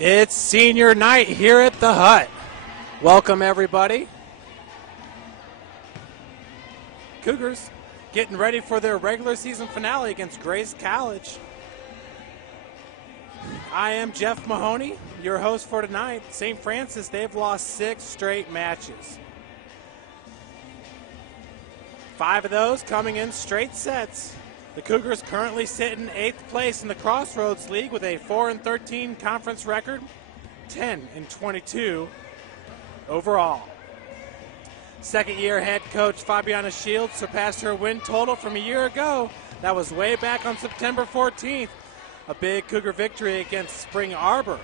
It's senior night here at the Hut. Welcome, everybody. Cougars getting ready for their regular season finale against Grace College. I am Jeff Mahoney, your host for tonight. St. Francis, they've lost 6 straight matches. 5 of those coming in straight sets. The Cougars currently sit in 8th place in the Crossroads League with a 4-13 conference record, 10-22 overall. Second-year head coach Fabiana Shields surpassed her win total from a year ago. That was way back on September 14th, a big Cougar victory against Spring Arbor.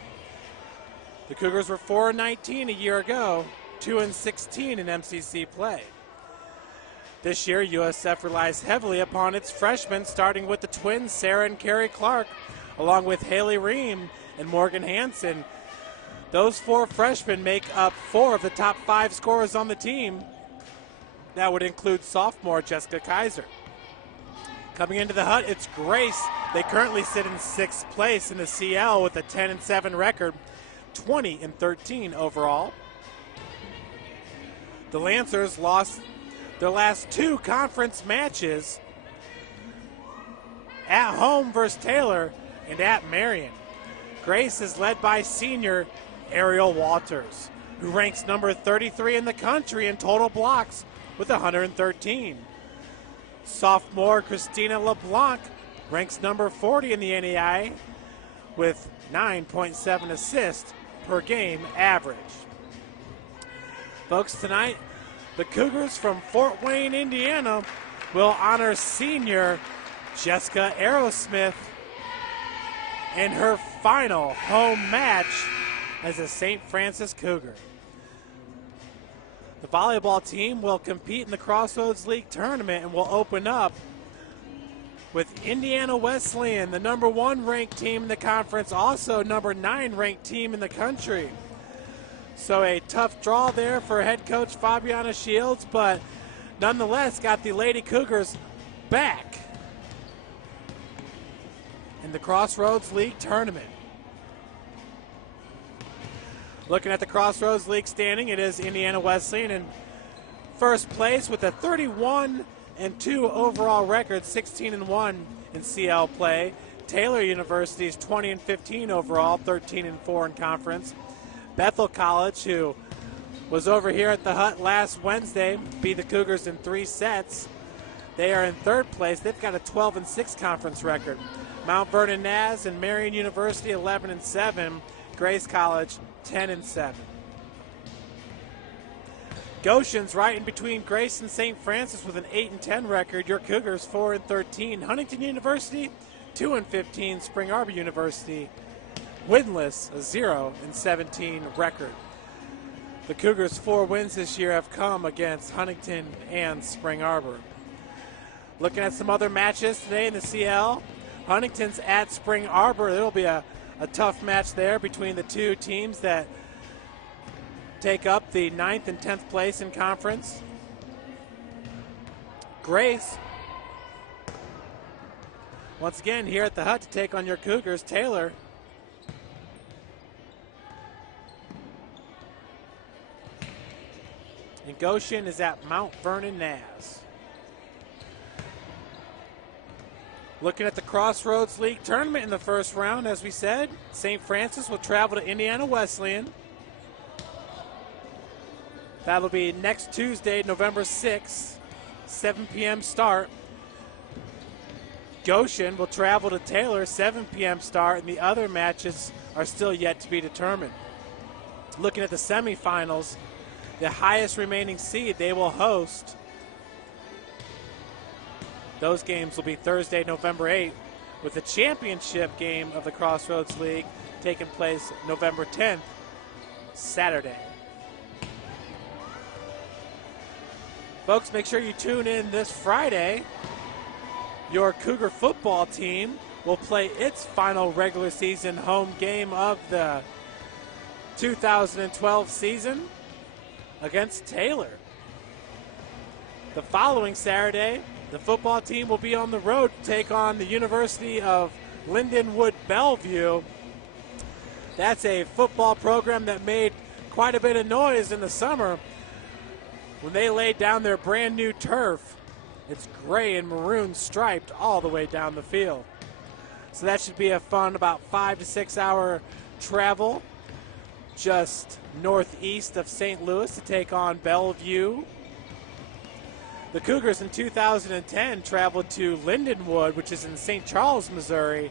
The Cougars were 4-19 a year ago, 2-16 in MCC play. This year, USF relies heavily upon its freshmen, starting with the twins, Sarah and Carrie Clark, along with Haley Ream and Morgan Hansen. Those 4 freshmen make up 4 of the top 5 scorers on the team. That would include sophomore Jessica Kaiser. Coming into the Hut, it's Grace. They currently sit in 6th place in the CL with a 10-7 record, 20-13 overall. The Lancers lost their last 2 conference matches at home versus Taylor and at Marion. Grace is led by senior Ariel Walters, who ranks number 33 in the country in total blocks with 113. Sophomore Christina LeBlanc ranks number 40 in the NAI with 9.7 assists per game average. Folks, tonight, the Cougars from Fort Wayne, Indiana, will honor senior Jessica Aerosmith in her final home match as a St. Francis Cougar. The volleyball team will compete in the Crossroads League tournament and will open up with Indiana Wesleyan, the number 1 ranked team in the conference, also number 9 ranked team in the country. So a tough draw there for head coach Fabiana Shields, but nonetheless got the Lady Cougars back in the Crossroads League tournament. Looking at the Crossroads League standing, it is Indiana Wesleyan in first place with a 31-2 overall record, 16-1 in CL play. Taylor University's 20-15 overall, 13-4 in conference. Bethel College, who was over here at the Hut last Wednesday, beat the Cougars in 3 sets. They are in 3rd place. They've got a 12-6 conference record. Mount Vernon Naz and Marion University 11-7. Grace College 10-7. Goshen's right in between Grace and St. Francis with an 8-10 record. Your Cougars 4-13. Huntington University 2-15. Spring Arbor University winless, a 0-17 record. The Cougars' 4 wins this year have come against Huntington and Spring Arbor. Looking at some other matches today in the CL, Huntington's at Spring Arbor. It'll be a tough match there between the 2 teams that take up the 9th and 10th place in conference. Grace, once again here at the Hut to take on your Cougars. Taylor and Goshen is at Mount Vernon Naz. Looking at the Crossroads League tournament in the first round, as we said, St. Francis will travel to Indiana Wesleyan. That'll be next Tuesday, November 6th, 7 p.m. start. Goshen will travel to Taylor, 7 p.m. start, and the other matches are still yet to be determined. Looking at the semifinals, the highest remaining seed they will host. Those games will be Thursday, November 8th, with the championship game of the Crossroads League taking place November 10th, Saturday. Folks, make sure you tune in this Friday. Your Cougar football team will play its final regular season home game of the 2012 season against Taylor. The following Saturday, the football team will be on the road to take on the University of Lindenwood Bellevue That's a football program that made quite a bit of noise in the summer when they laid down their brand new turf. It's gray and maroon striped all the way down the field. So that should be a fun about 5 to 6 hour travel just northeast of St. Louis to take on Bellevue. The Cougars in 2010 traveled to Lindenwood, which is in St. Charles, Missouri,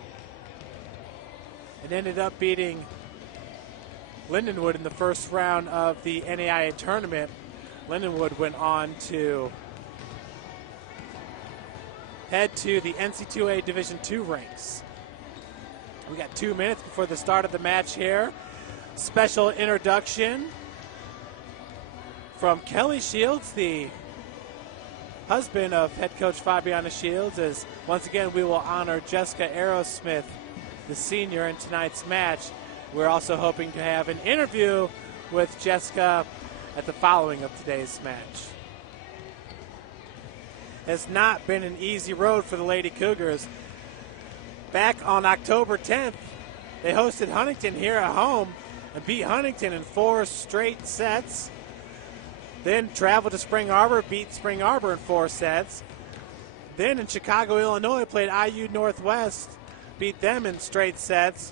and ended up beating Lindenwood in the first round of the NAIA tournament. Lindenwood went on to head to the NC2A Division II ranks. We got 2 minutes before the start of the match here. Special introduction from Kelly Shields, the husband of head coach Fabiana Shields, as once again we will honor Jessica Aerosmith, the senior, in tonight's match. We're also hoping to have an interview with Jessica at the following of today's match. Has not been an easy road for the Lady Cougars. Back on October 10th, they hosted Huntington here at home and beat Huntington in 4 straight sets. Then traveled to Spring Arbor, beat Spring Arbor in 4 sets. Then in Chicago, Illinois, played IU Northwest, beat them in straight sets.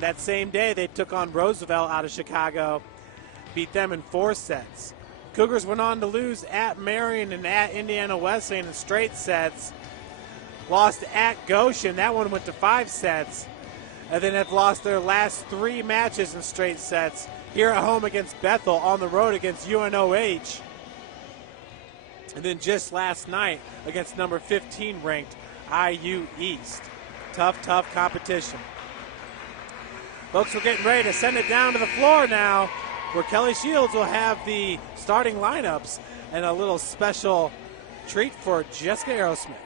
That same day, they took on Roosevelt out of Chicago, beat them in 4 sets. Cougars went on to lose at Marion and at Indiana Wesleyan in straight sets. Lost at Goshen. That one went to 5 sets. And then have lost their last 3 matches in straight sets. Here at home against Bethel, on the road against UNOH. And then just last night against number 15 ranked IU East. Tough, tough competition. Folks, we're getting ready to send it down to the floor now, where Kelly Shields will have the starting lineups and a little special treat for Jessica Aerosmith.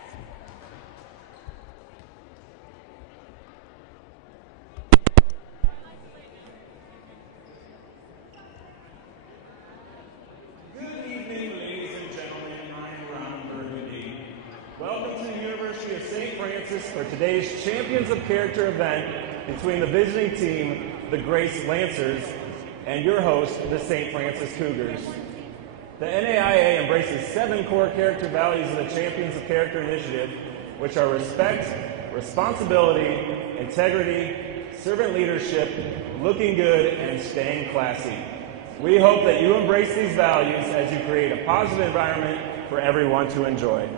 For today's Champions of Character event between the visiting team, the Grace Lancers, and your host, the St. Francis Cougars. The NAIA embraces 7 core character values of the Champions of Character initiative, which are respect, responsibility, integrity, servant leadership, looking good, and staying classy. We hope that you embrace these values as you create a positive environment for everyone to enjoy.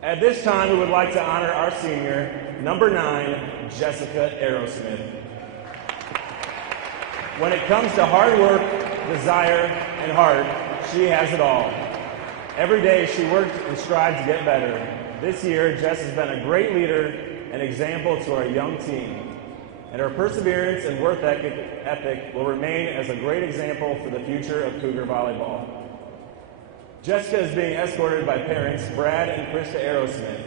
At this time, we would like to honor our senior, number 9, Jessica Aerosmith. When it comes to hard work, desire, and heart, she has it all. Every day she worked and strived to get better. This year, Jess has been a great leader and example to our young team. And her perseverance and work ethic will remain as a great example for the future of Cougar volleyball. Jessica is being escorted by parents Brad and Krista Aerosmith.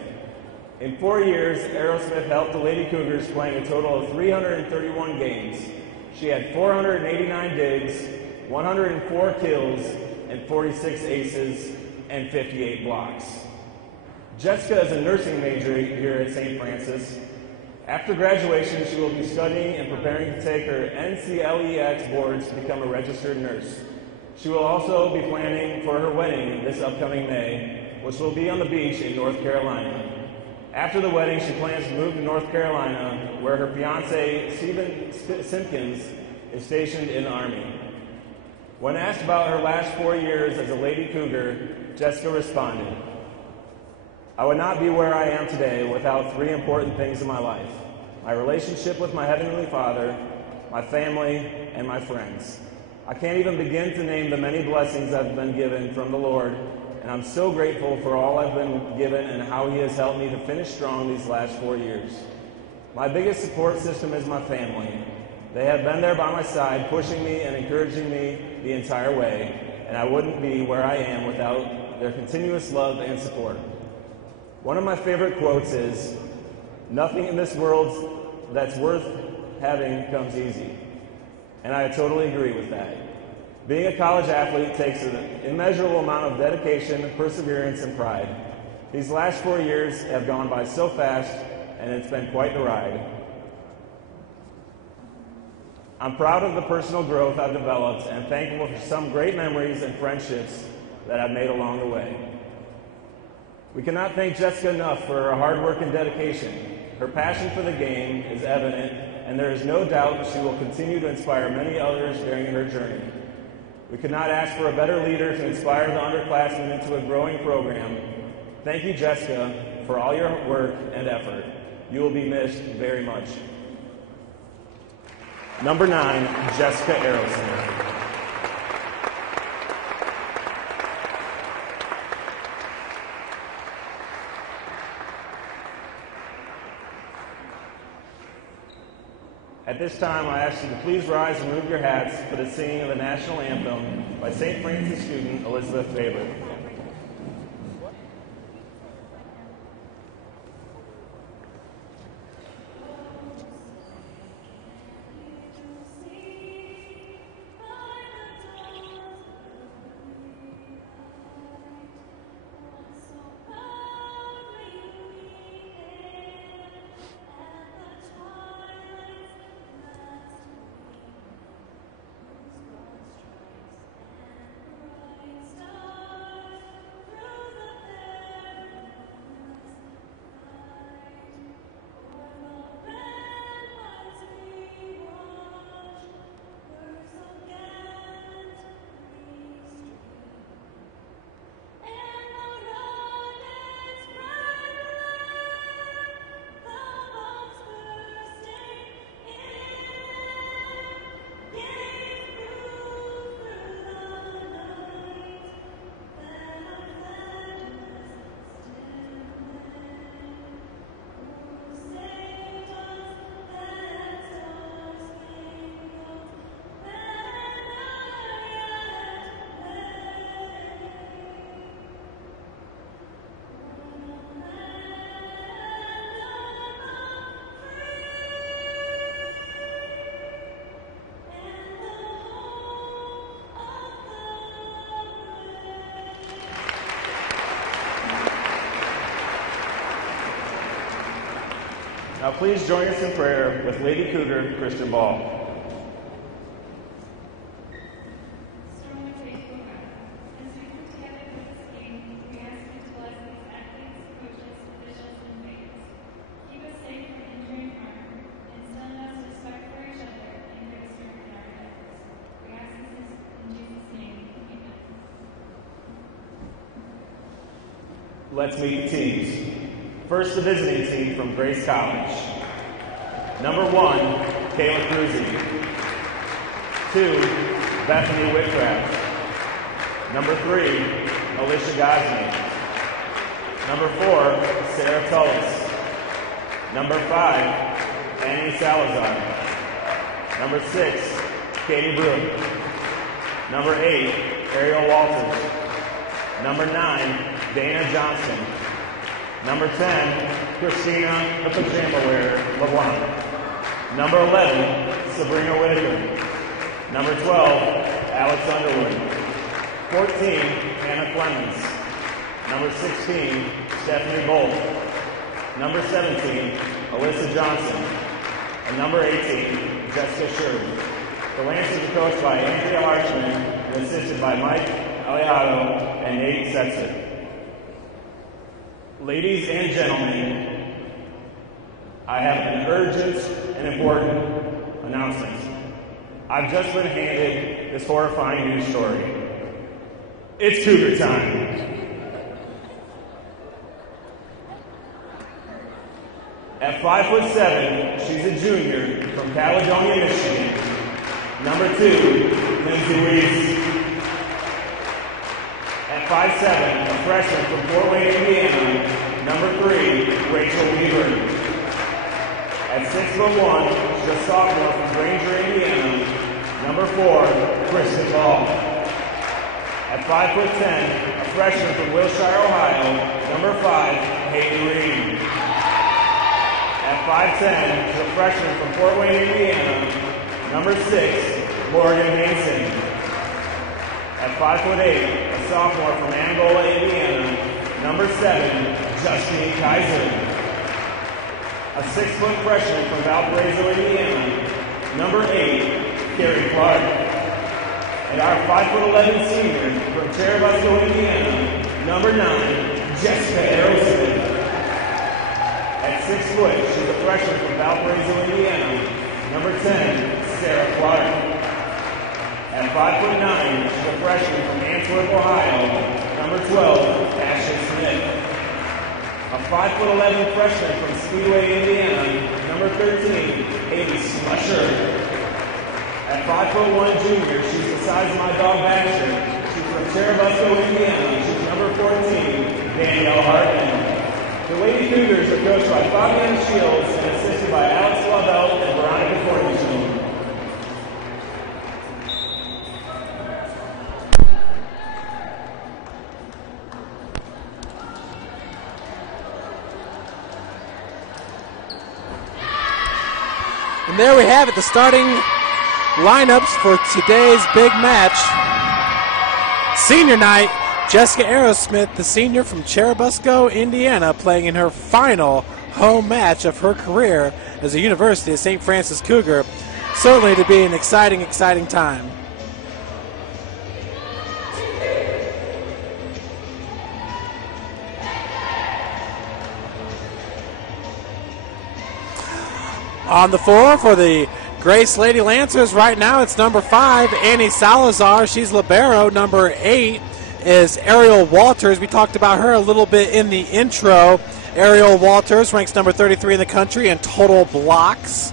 In 4 years, Aerosmith helped the Lady Cougars playing a total of 331 games. She had 489 digs, 104 kills, and 46 aces, and 58 blocks. Jessica is a nursing major here at St. Francis. After graduation, she will be studying and preparing to take her NCLEX boards to become a registered nurse. She will also be planning for her wedding this upcoming May, which will be on the beach in North Carolina. After the wedding, she plans to move to North Carolina, where her fiancé, Stephen Simpkins, is stationed in the Army. When asked about her last 4 years as a Lady Cougar, Jessica responded, "I would not be where I am today without 3 important things in my life: my relationship with my Heavenly Father, my family, and my friends. I can't even begin to name the many blessings I've been given from the Lord, and I'm so grateful for all I've been given and how He has helped me to finish strong these last 4 years. My biggest support system is my family. They have been there by my side, pushing me and encouraging me the entire way, and I wouldn't be where I am without their continuous love and support." One of my favorite quotes is, "Nothing in this world that's worth having comes easy." And I totally agree with that. Being a college athlete takes an immeasurable amount of dedication, perseverance, and pride. These last 4 years have gone by so fast, and it's been quite the ride. I'm proud of the personal growth I've developed and thankful for some great memories and friendships that I've made along the way. We cannot thank Jessica enough for her hard work and dedication. Her passion for the game is evident, and there is no doubt she will continue to inspire many others during her journey. We could not ask for a better leader to inspire the underclassmen into a growing program. Thank you, Jessica, for all your work and effort. You will be missed very much. Number 9, Jessica Arrowson. At this time, I ask you to please rise and remove your hats for the singing of the national anthem by St. Francis student Elizabeth Faber. Now please join us in prayer with Lady Cougar Christian Ball. Let's meet the teams. First, the visiting team from Grace College. Number 1, Kayla Cruzy. 2, Bethany Whitcraft. Number 3, Alicia Gosney. Number 4, Sarah Tullis. Number 5, Annie Salazar. Number 6, Katie Brook. Number 8, Ariel Walters. Number 9, Dana Johnson. Number 10, Christina the Pajama Wearer LeBlanc. Number 11, Sabrina Whitaker. Number 12, Alex Underwood. 14, Hannah Clemens. Number 16, Stephanie Bolt. Number 17, Alyssa Johnson. And number 18, Jessica Sherwood. The Lancers are coached by Andrea Harshman and assisted by Mike Aliato and Nate Setzer. Ladies and gentlemen, I have an urgent and important announcement. I've just been handed this horrifying news story. It's Cougar time. At 5'7", she's a junior from Caledonia, Michigan. Number 2, Lindsay Reese. At 5'7", a freshman from Fort Wayne, Indiana. Number 3, Rachel Weaver. At 6'1", she's a sophomore from Granger, Indiana. Number 4, Kristen Ball. At 5'10", a freshman from Wilshire, Ohio. Number 5, Haley Reed. At 5'10", she's a freshman from Fort Wayne, Indiana. Number 6, Morgan Mason. At 5'8", a sophomore from Angola, Indiana. Number 7, Justine Kaiser. A a 6-foot freshman from Valparaiso, Indiana, number 8, Carrie Clark. And our 5'11" senior from Cherubusco, Indiana, number 9, Jessica Aerosmith. At 6 foot, she's a freshman from Valparaiso, Indiana, number 10, Sarah Clark. At 5'9", she's a freshman from Antwerp, Ohio, number 12, Ashley Smith. A 5'11" freshman from Speedway, Indiana, number 13, Haley Slusher. At 5'1" junior, she's the size of my dog Baxter. She's from Cherubusco, Indiana. She's number 14, Danielle Hartman. The Lady Cougars are coached by Fabian Shields and assisted by Alex Lavelle and Veronica Cornish. And there we have it, the starting lineups for today's big match. Senior night, Jessica Aerosmith, the senior from Cherubusco, Indiana, playing in her final home match of her career as a University of St. Francis Cougar. Certainly to be an exciting, exciting time. On the floor for the Grace Lady Lancers right now, it's number 5, Annie Salazar. She's libero. Number 8 is Ariel Walters. We talked about her a little bit in the intro. Ariel Walters ranks number 33 in the country in total blocks.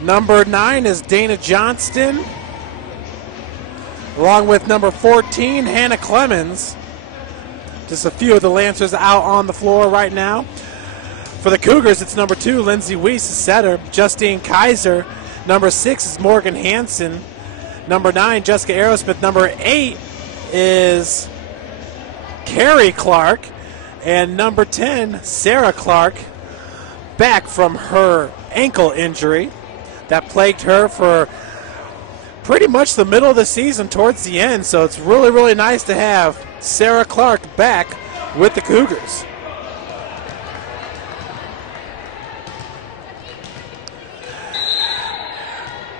Number 9 is Dana Johnston, along with number 14, Hannah Clemens. Just a few of the Lancers out on the floor right now. For the Cougars, it's number 2, Lindsay Weiss, a setter. Justine Kaiser. Number 6 is Morgan Hansen. Number 9, Jessica Aerosmith. Number 8 is Carrie Clark. And number 10, Sarah Clark, back from her ankle injury that plagued her for pretty much the middle of the season towards the end. So it's really, really nice to have Sarah Clark back with the Cougars.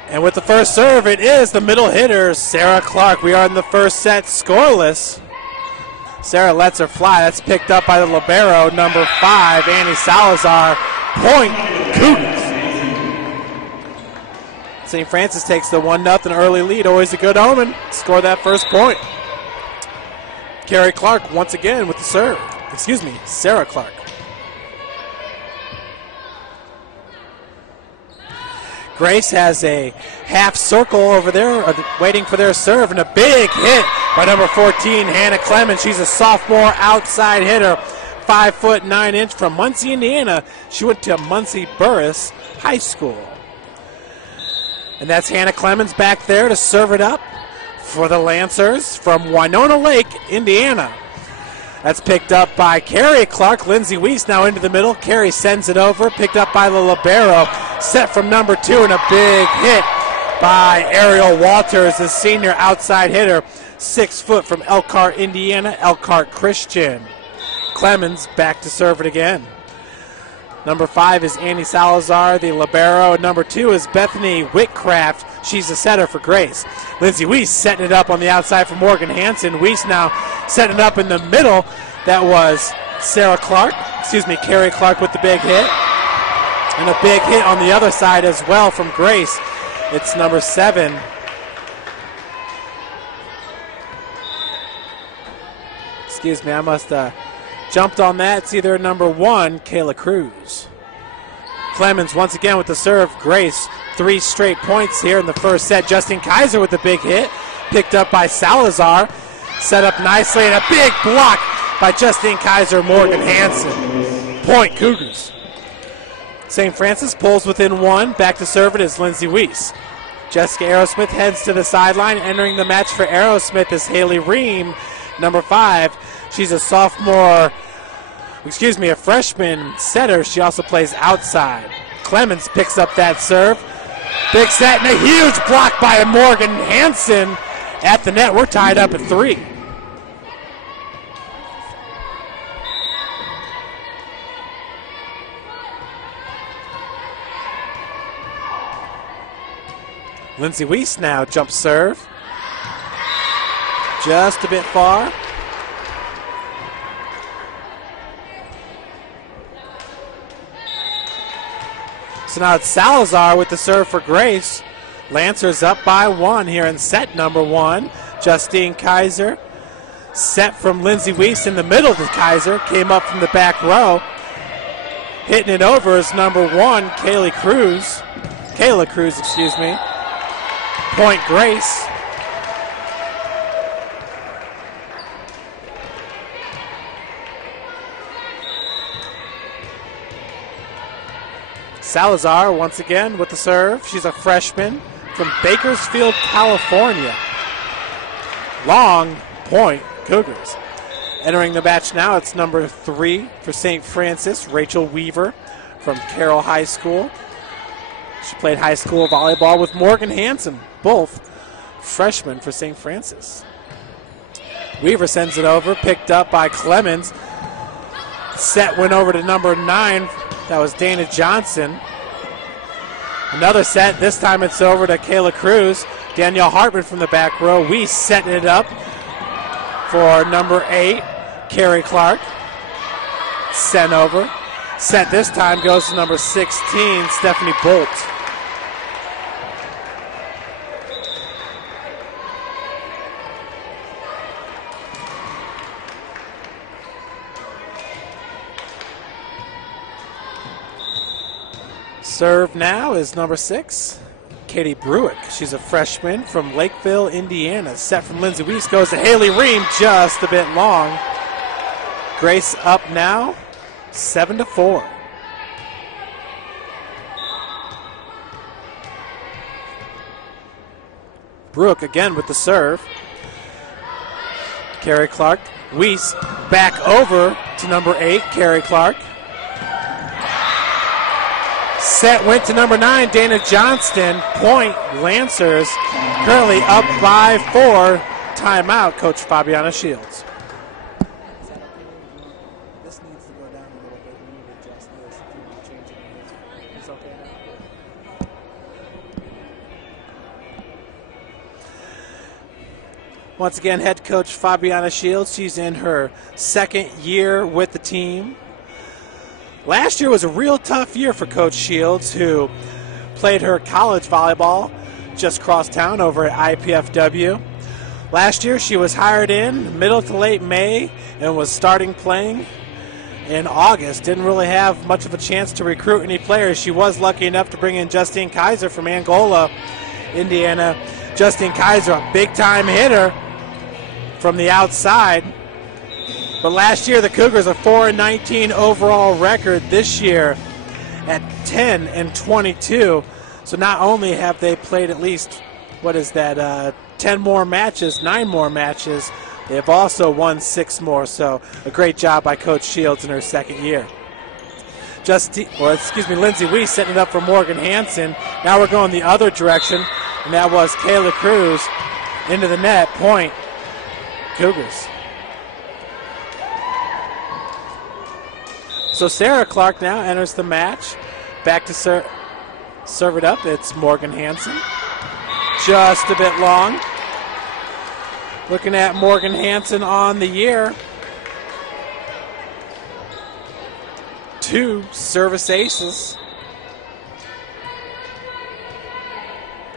And with the first serve, it is the middle hitter, Sarah Clark. We are in the first set scoreless. Sarah lets her fly. That's picked up by the libero, number 5, Annie Salazar. Point, Cougars. St. Francis takes the 1-0 early lead. Always a good omen. Score that first point. Carrie Clark once again with the serve. Excuse me, Sarah Clark. Grace has a half circle over there waiting for their serve, and a big hit by number 14, Hannah Clemens. She's a sophomore outside hitter, 5'9" from Muncie, Indiana. She went to Muncie Burris High School. And that's Hannah Clemens back there to serve it up for the Lancers from Winona Lake, Indiana. That's picked up by Carrie Clark. Lindsay Weiss now into the middle. Carrie sends it over, picked up by the libero. Set from number 2, and a big hit by Ariel Walters, the senior outside hitter. 6 foot from Elkhart, Indiana, Elkhart Christian. Clemens back to serve it again. Number 5 is Annie Salazar, the libero. Number 2 is Bethany Whitcraft. She's a setter for Grace. Lindsay Weiss setting it up on the outside for Morgan Hansen. Weiss now setting it up in the middle. That was Carrie Clark with the big hit. And a big hit on the other side as well from Grace. It's number 7. Excuse me, I must jumped on that. It's either number 1, Kayla Cruz. Clemens once again with the serve. Grace, 3 straight points here in the first set. Justine Kaiser with the big hit. Picked up by Salazar. Set up nicely, and a big block by Justine Kaiser, Morgan Hansen. Point, Cougars. St. Francis pulls within 1. Back to serve it is Lindsay Weiss. Jessica Aerosmith heads to the sideline. Entering the match for Aerosmith is Haley Ream, number 5. She's a freshman setter. She also plays outside. Clemens picks up that serve. Big set and a huge block by Morgan Hansen at the net. We're tied up at 3. Lindsay Weiss now jump serve. Just a bit far. So now it's Salazar with the serve for Grace. Lancers up by 1 here in set number 1. Justine Kaiser. Set from Lindsay Weiss in the middle to Kaiser. Came up from the back row. Hitting it over is number 1, Kayla Cruz, excuse me. Point Grace. Salazar once again with the serve. She's a freshman from Bakersfield, California. Long point, Cougars. Entering the match now, it's number 3 for St. Francis, Rachel Weaver from Carroll High School. She played high school volleyball with Morgan Hansen, both freshmen for St. Francis. Weaver sends it over, picked up by Clemens. Set went over to number 9. That was Dana Johnson. Another set. This time it's over to Kayla Cruz. Danielle Hartman from the back row. We setting it up for number 8, Carrie Clark. Sent over. Set this time goes to number 16, Stephanie Bolt. Serve now is number 6, Katie Bruick. She's a freshman from Lakeville, Indiana. Set from Lindsay Weiss goes to Haley Ream, just a bit long. Grace up now, 7-4. Bruick again with the serve. Carrie Clark. Weiss back over to number 8, Carrie Clark. Set went to number 9, Dana Johnston. Point, Lancers. Currently up by 4. Timeout, Coach Fabiana Shields. This needs to go down a little bit. We need to adjust this if you want to change it. It's okay now. Once again, head coach Fabiana Shields. She's in her 2nd year with the team. Last year was a real tough year for Coach Shields, who played her college volleyball just across town over at IPFW. Last year she was hired in middle to late May and was starting playing in August. Didn't really have much of a chance to recruit any players. She was lucky enough to bring in Justine Kaiser from Angola, Indiana. Justine Kaiser, a big-time hitter from the outside. But last year, the Cougars a 4-19 overall record. This year at 10-22. So not only have they played at least, 10 more matches, 9 more matches, they have also won 6 more. So a great job by Coach Shields in her 2nd year. Lindsay Weiss setting it up for Morgan Hansen. Now we're going the other direction, and that was Kayla Cruz into the net. Point, Cougars. So Sarah Clark now enters the match. Back to serve it up. It's Morgan Hansen. Just a bit long. Looking at Morgan Hansen on the year. 2 service aces.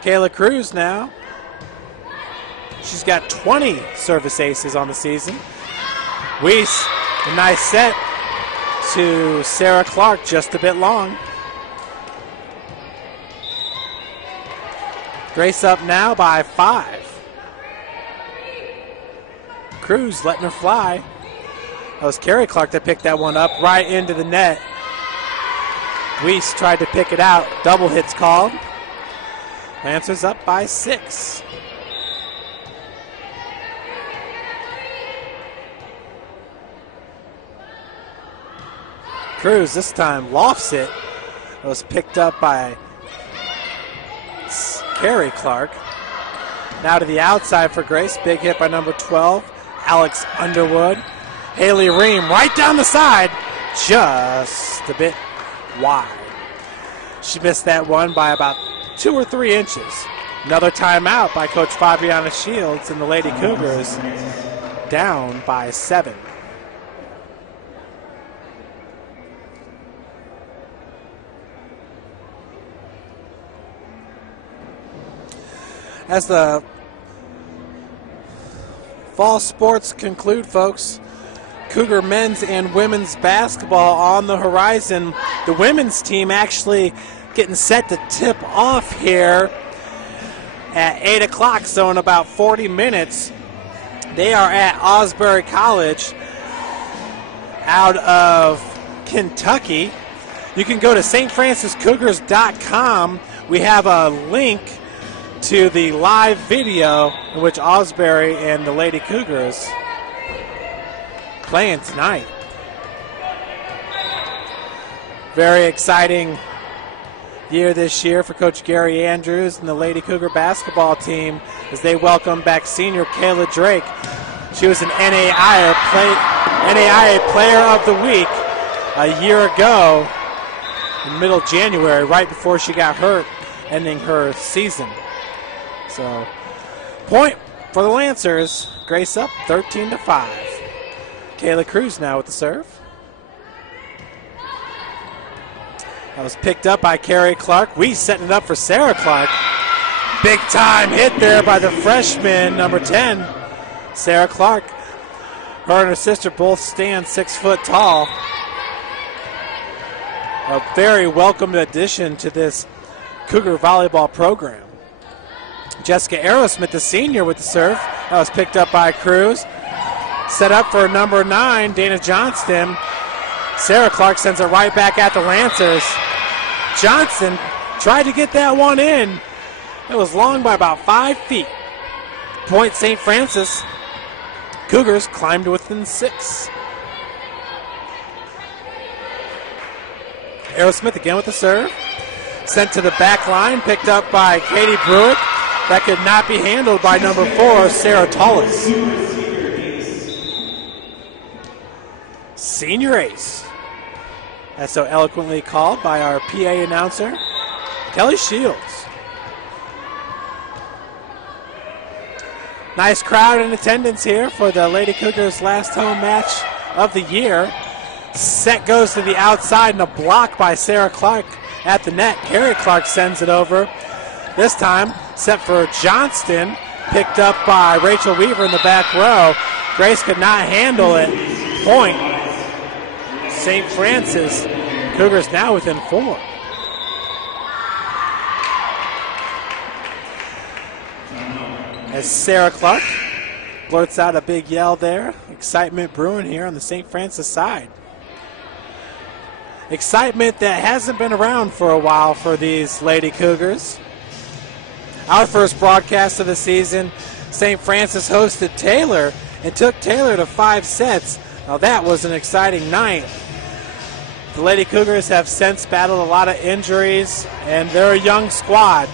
Kayla Cruz now. She's got 20 service aces on the season. Weiss, a nice set to Sarah Clark, just a bit long. Grace up now by 5. Cruz letting her fly. That was Carrie Clark that picked that one up right into the net. Weiss tried to pick it out. Double hits called. Lancers up by 6. Cruz this time lofts it. It was picked up by Carrie Clark. Now to the outside for Grace. Big hit by number 12, Alex Underwood. Haley Ream right down the side, just a bit wide. She missed that one by about 2 or 3 inches. Another timeout by Coach Fabiana Shields, and the Lady Cougars down by 7. As the fall sports conclude, folks, Cougar men's and women's basketball on the horizon. The women's team actually getting set to tip off here at 8 o'clock, so in about 40 minutes. They are at Osbury College out of Kentucky. You can go to stfranciscougars.com. We have a link to the live video in which Osbury and the Lady Cougars playing tonight. Very exciting year this year for Coach Gary Andrews and the Lady Cougar basketball team as they welcome back senior Kayla Drake. She was an NAIA Player of the Week a year ago in middle January, right before she got hurt, ending her season. So, point for the Lancers. Grace up 13-5. Kayla Cruz now with the serve. That was picked up by Carrie Clark. We setting it up for Sarah Clark. Big time hit there by the freshman, number 10, Sarah Clark. Her and her sister both stand 6 foot tall. A very welcome addition to this Cougar volleyball program. Jessica Aerosmith, the senior, with the serve. That was picked up by Cruz. Set up for number 9, Dana Johnston. Sarah Clark sends it right back at the Lancers. Johnston tried to get that one in. It was long by about 5 feet. Point St. Francis. Cougars climbed within 6. Aerosmith again with the serve. Sent to the back line, picked up by Katie Brewitt. That could not be handled by number 4, Sarah Tullis. Senior ace. That's so eloquently called by our PA announcer, Kelly Shields. Nice crowd in attendance here for the Lady Cougars' last home match of the year. Set goes to the outside and a block by Sarah Clark at the net. Carrie Clark sends it over. This time set for Johnston, picked up by Rachel Weaver in the back row. Grace could not handle it. Point St. Francis. Cougars now within 4. As Sarah Clark blurts out a big yell there. Excitement brewing here on the St. Francis side. Excitement that hasn't been around for a while for these Lady Cougars. Our first broadcast of the season, St. Francis hosted Taylor and took Taylor to 5 sets. Now that was an exciting night. The Lady Cougars have since battled a lot of injuries, and they're a young squad.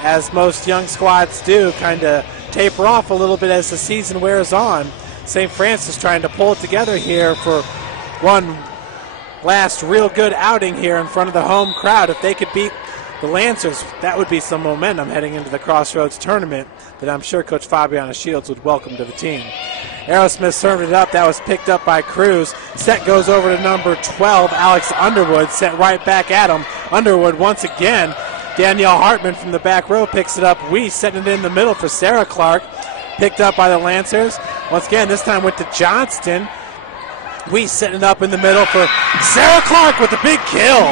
As most young squads do, kind of taper off a little bit as the season wears on. St. Francis trying to pull it together here for one last real good outing here in front of the home crowd. If they could beat the Lancers, that would be some momentum heading into the Crossroads tournament that I'm sure Coach Fabiana Shields would welcome to the team. Aerosmith served it up. That was picked up by Cruz. Set goes over to number 12, Alex Underwood. Set right back at him. Underwood once again. Danielle Hartman from the back row picks it up. Weiss setting it in the middle for Sarah Clark. Picked up by the Lancers. Once again, this time went to Johnston. Weiss setting it up in the middle for Sarah Clark with the big kill.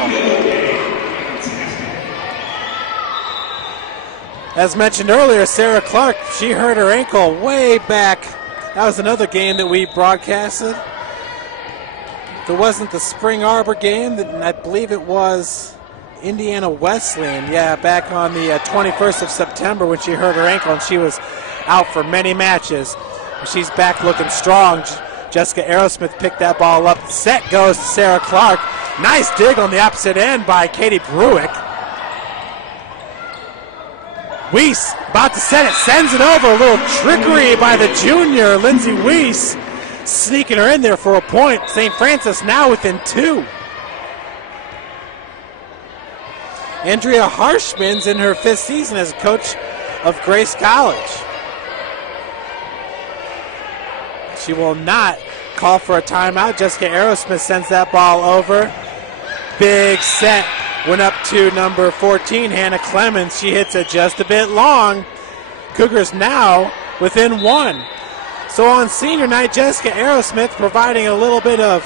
As mentioned earlier, Sarah Clark, she hurt her ankle way back. That was another game that we broadcasted. If it wasn't the Spring Arbor game, then I believe it was Indiana Wesleyan. Yeah, back on the 21st of September when she hurt her ankle and she was out for many matches. She's back looking strong. Jessica Aerosmith picked that ball up. The set goes to Sarah Clark. Nice dig on the opposite end by Katie Brewick. Weiss about to set it, sends it over. A little trickery by the junior, Lindsay Weiss, sneaking her in there for a point. St. Francis now within 2. Andrea Harshman's in her 5th season as a coach of Grace College. She will not call for a timeout. Jessica Aerosmith sends that ball over. Big set went up to number 14, Hannah Clemens. She hits it just a bit long. Cougars now within 1. So on senior night, Jessica Aerosmith providing a little bit of,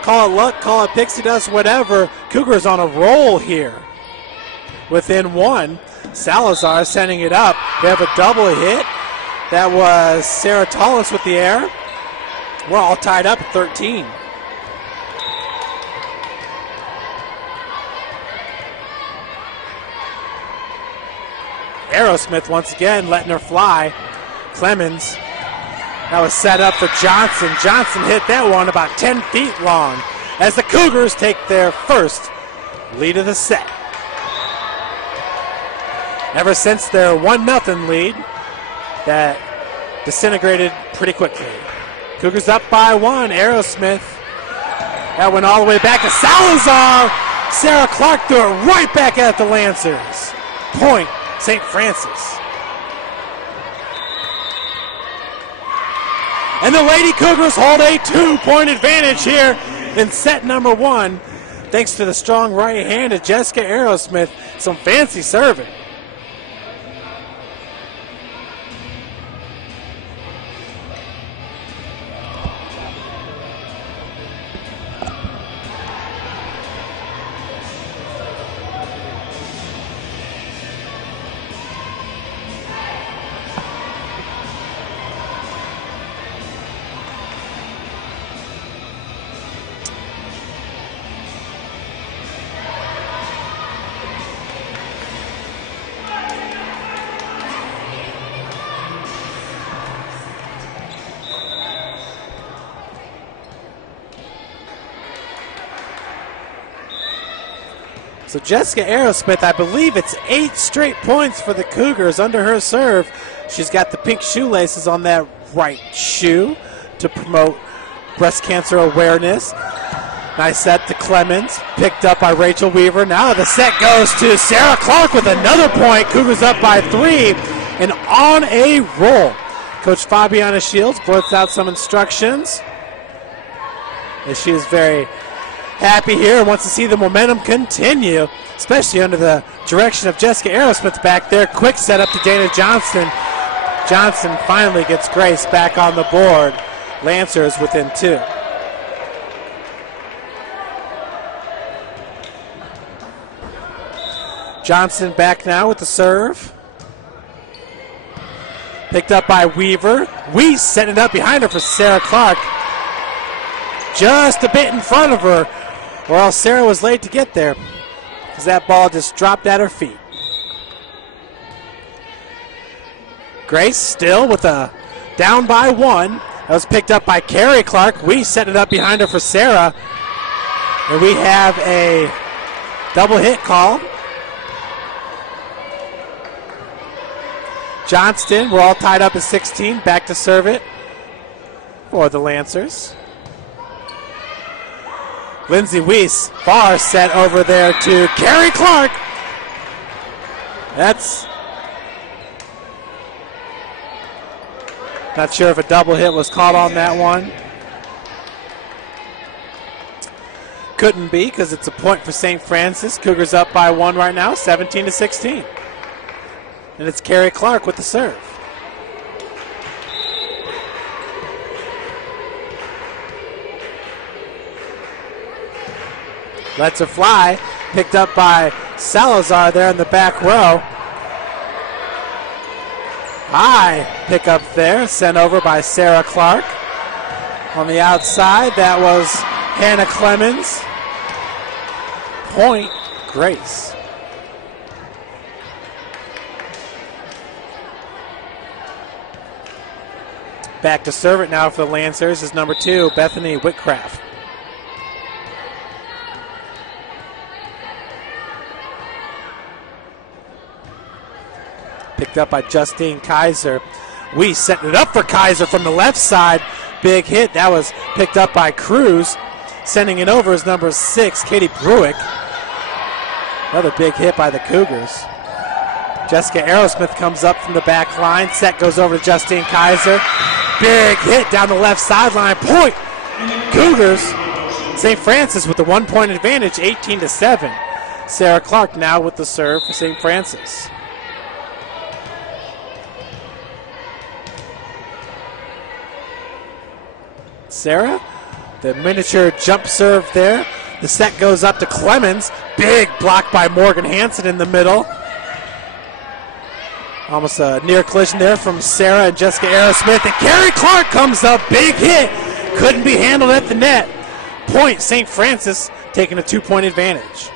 call it luck, call it pixie dust, whatever. Cougars on a roll here. Within 1. Salazar sending it up. They have a double hit. That was Sarah Tallis with the air. We're all tied up at 13. Aerosmith once again letting her fly. Clemens. That was set up for Johnson. Johnson hit that one about 10 feet long as the Cougars take their first lead of the set. Ever since their 1-0 lead, that disintegrated pretty quickly. Cougars up by 1. Aerosmith. That went all the way back to Salazar. Sarah Clark threw it right back at the Lancers. Point, St. Francis. And the Lady Cougars hold a 2-point advantage here in set number 1. Thanks to the strong right hand of Jessica Aerosmith. Some fancy serving. So Jessica Aerosmith, I believe it's 8 straight points for the Cougars under her serve. She's got the pink shoelaces on that right shoe to promote breast cancer awareness. Nice set to Clemens, picked up by Rachel Weaver. Now the set goes to Sarah Clark with another point. Cougars up by 3 and on a roll. Coach Fabiana Shields blurts out some instructions. And she is very happy here and wants to see the momentum continue, especially under the direction of Jessica Aerosmith back there. Quick setup to Dana Johnston. Johnson finally gets Grace back on the board. Lancers within 2. Johnson back now with the serve. Picked up by Weaver. Weiss setting it up behind her for Sarah Clark. Just a bit in front of her, or else Sarah was late to get there because that ball just dropped at her feet. Grace still with a down by 1. That was picked up by Carrie Clark. We set it up behind her for Sarah. And we have a double hit call. Johnston, we're all tied up at 16. Back to serve it for the Lancers. Lindsay Weiss, far set over there to Carrie Clark. That's not sure if a double hit was called on that one. Couldn't be because it's a point for St. Francis. Cougars up by 1 right now, 17-16. And it's Carrie Clark with the serve. Lets her fly. Picked up by Salazar there in the back row. High pick up there. Sent over by Sarah Clark. On the outside, that was Hannah Clemens. Point, Grace. Back to serve it now for the Lancers is number 2, Bethany Whitcraft. Picked up by Justine Kaiser. We setting it up for Kaiser from the left side. Big hit. That was picked up by Cruz. Sending it over is number 6, Katie Bruick. Another big hit by the Cougars. Jessica Aerosmith comes up from the back line. Set goes over to Justine Kaiser. Big hit down the left sideline. Point. Cougars. St. Francis with the 1-point advantage, 18-7. Sarah Clark now with the serve for St. Francis. Sarah, the miniature jump serve there. The set goes up to Clemens. Big block by Morgan Hansen in the middle. Almost a near collision there from Sarah and Jessica Aerosmith. And Carrie Clark comes up. Big hit. Couldn't be handled at the net. Point, St. Francis taking a 2-point advantage.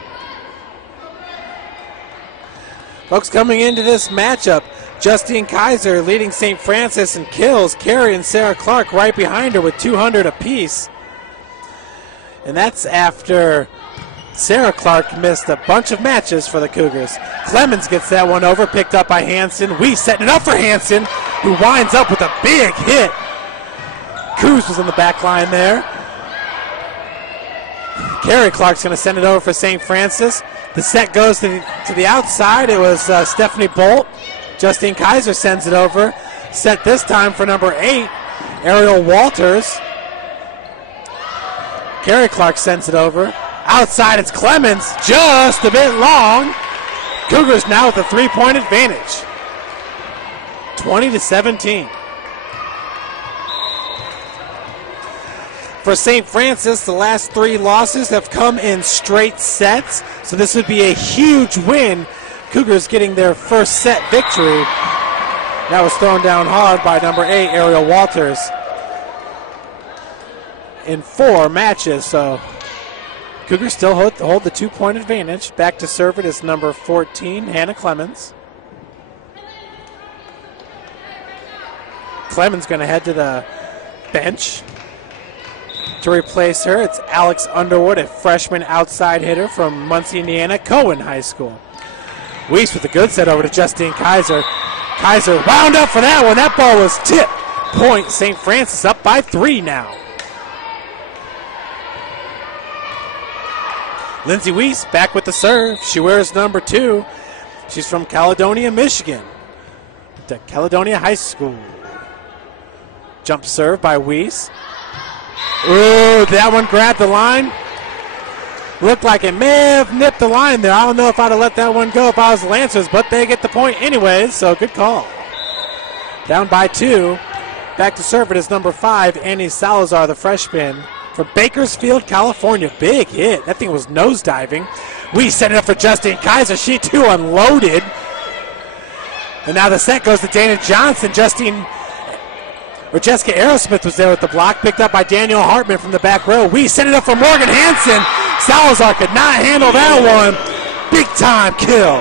Folks, coming into this matchup, Justine Kaiser leading St. Francis in kills. Carrie and Sarah Clark right behind her with 200 apiece. And that's after Sarah Clark missed a bunch of matches for the Cougars. Clemens gets that one over, picked up by Hansen. We setting it up for Hansen, who winds up with a big hit. Cruz was on the back line there. Carrie Clark's going to send it over for St. Francis. The set goes to the outside. It was Stephanie Bolt. Justine Kaiser sends it over. Set this time for number 8, Ariel Walters. Carrie Clark sends it over. Outside it's Clemens, just a bit long. Cougars now with a 3-point advantage. 20-17. For St. Francis, the last 3 losses have come in straight sets, so this would be a huge win. Cougars getting their first set victory. That was thrown down hard by number 8, Ariel Walters, in 4 matches. So Cougars still hold the 2-point advantage. Back to serve it is number 14, Hannah Clemens. Clemens going to head to the bench. To replace her, it's Alex Underwood, a freshman outside hitter from Muncie, Indiana, Cohen High School. Weiss with a good set over to Justine Kaiser. Kaiser wound up for that one. That ball was tipped. Point, St. Francis up by 3 now. Lindsay Weiss back with the serve. She wears number 2. She's from Caledonia, Michigan, to Caledonia High School. Jump serve by Weiss. Ooh, that one grabbed the line. Looked like it may have nipped the line there. I don't know if I'd have let that one go if I was the Lancers, but they get the point anyways, so good call. Down by 2. Back to serve it is number 5, Annie Salazar, the freshman from Bakersfield, California. Big hit. That thing was nosediving. We set it up for Justine Kaiser. She too unloaded. And now the set goes to Dana Johnson. Jessica Aerosmith was there with the block, picked up by Daniel Hartman from the back row. We set it up for Morgan Hansen. Salazar could not handle that one. Big time kill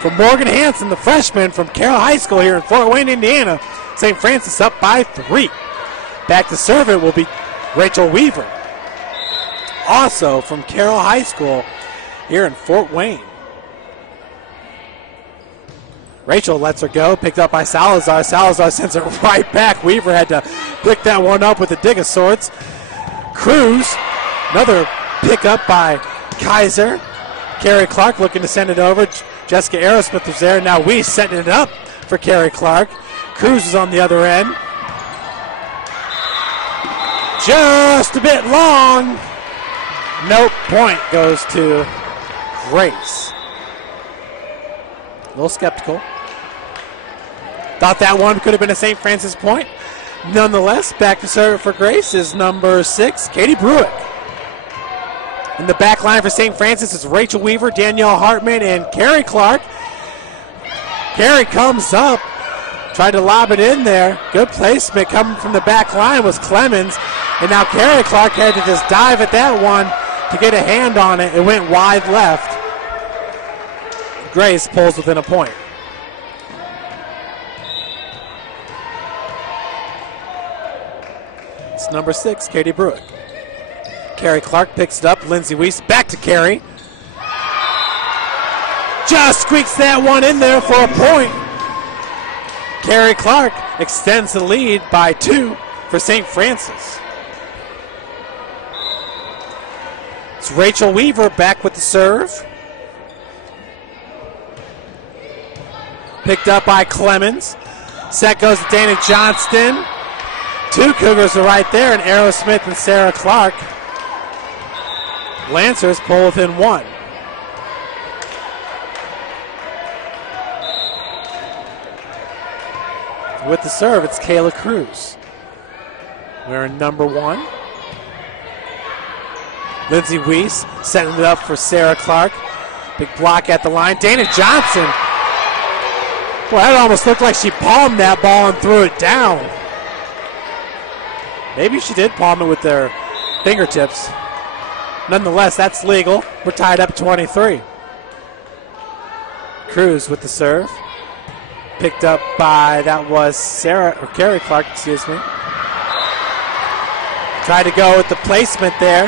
from Morgan Hansen, the freshman from Carroll High School here in Fort Wayne, Indiana. St. Francis up by 3. Back to serve it will be Rachel Weaver, also from Carroll High School here in Fort Wayne. Rachel lets her go, picked up by Salazar. Salazar sends it right back. Weaver had to pick that one up with a dig of sorts. Cruz, another pickup by Kaiser. Carrie Clark looking to send it over. Jessica Aerosmith was there. Now we setting it up for Carrie Clark. Cruz is on the other end. Just a bit long. Nope, point goes to Grace. A little skeptical. Thought that one could have been a St. Francis point. Nonetheless, back to serve for Grace is number 6, Katie Bruick. In the back line for St. Francis is Rachel Weaver, Danielle Hartman, and Carrie Clark. Carrie comes up, tried to lob it in there. Good placement coming from the back line was Clemens. And now Carrie Clark had to just dive at that one to get a hand on it. It went wide left. Grace pulls within a point. It's number 6, Katie Bruick. Carrie Clark picks it up. Lindsay Weiss back to Carrie. Just squeaks that one in there for a point. Carrie Clark extends the lead by 2 for St. Francis. It's Rachel Weaver back with the serve. picked up by Clemens. Set goes to Dana Johnston. 2 Cougars are right there, and Aerosmith and Sarah Clark. Lancers pull within 1. With the serve, it's Kayla Cruz. Wearing number 1. Lindsay Weiss setting it up for Sarah Clark. Big block at the line. Dana Johnson. Boy, that almost looked like she palmed that ball and threw it down. Maybe she did palm it with their fingertips. Nonetheless, that's legal. We're tied up 23. Cruz with the serve. Picked up by, that was Carrie Clark, excuse me. Tried to go with the placement there.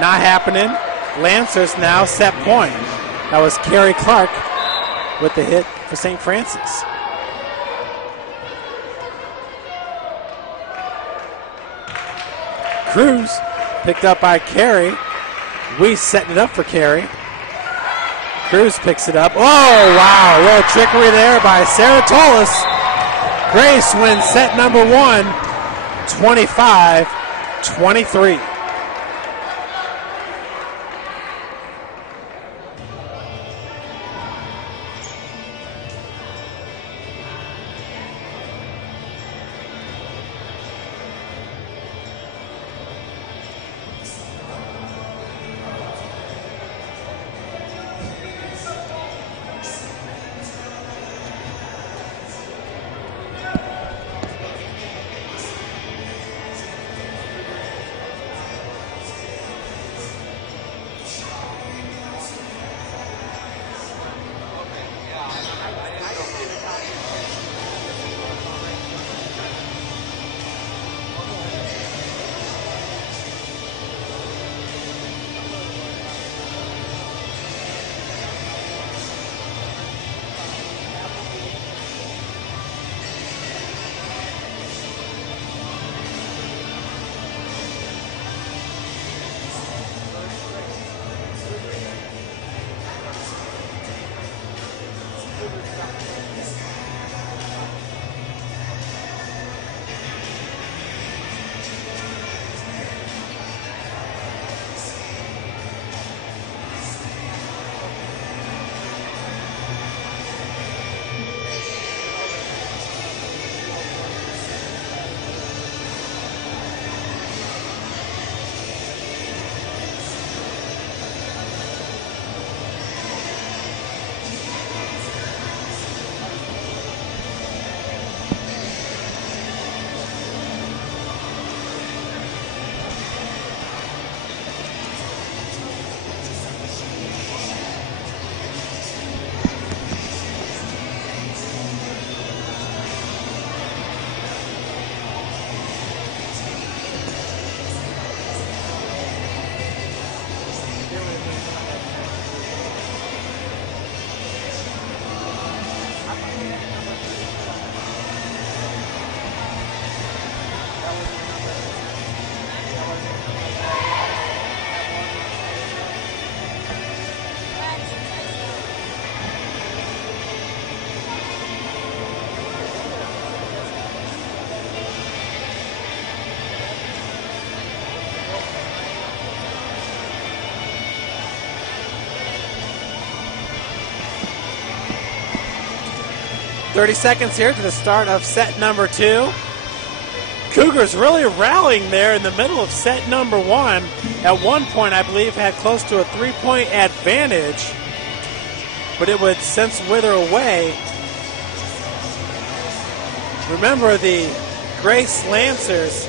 Not happening. Lancers now set point. That was Carrie Clark with the hit for St. Francis. Cruz picked up by Carey. Weiss setting it up for Carey. Cruz picks it up. Oh, wow. A little trickery there by Sarah Tolis. Grace wins set number 1, 25-23. .30 seconds here to the start of set number 2. Cougars really rallying there in the middle of set number 1. At one point, I believe, had close to a 3-point advantage, but it would since wither away. Remember, the Grace Lancers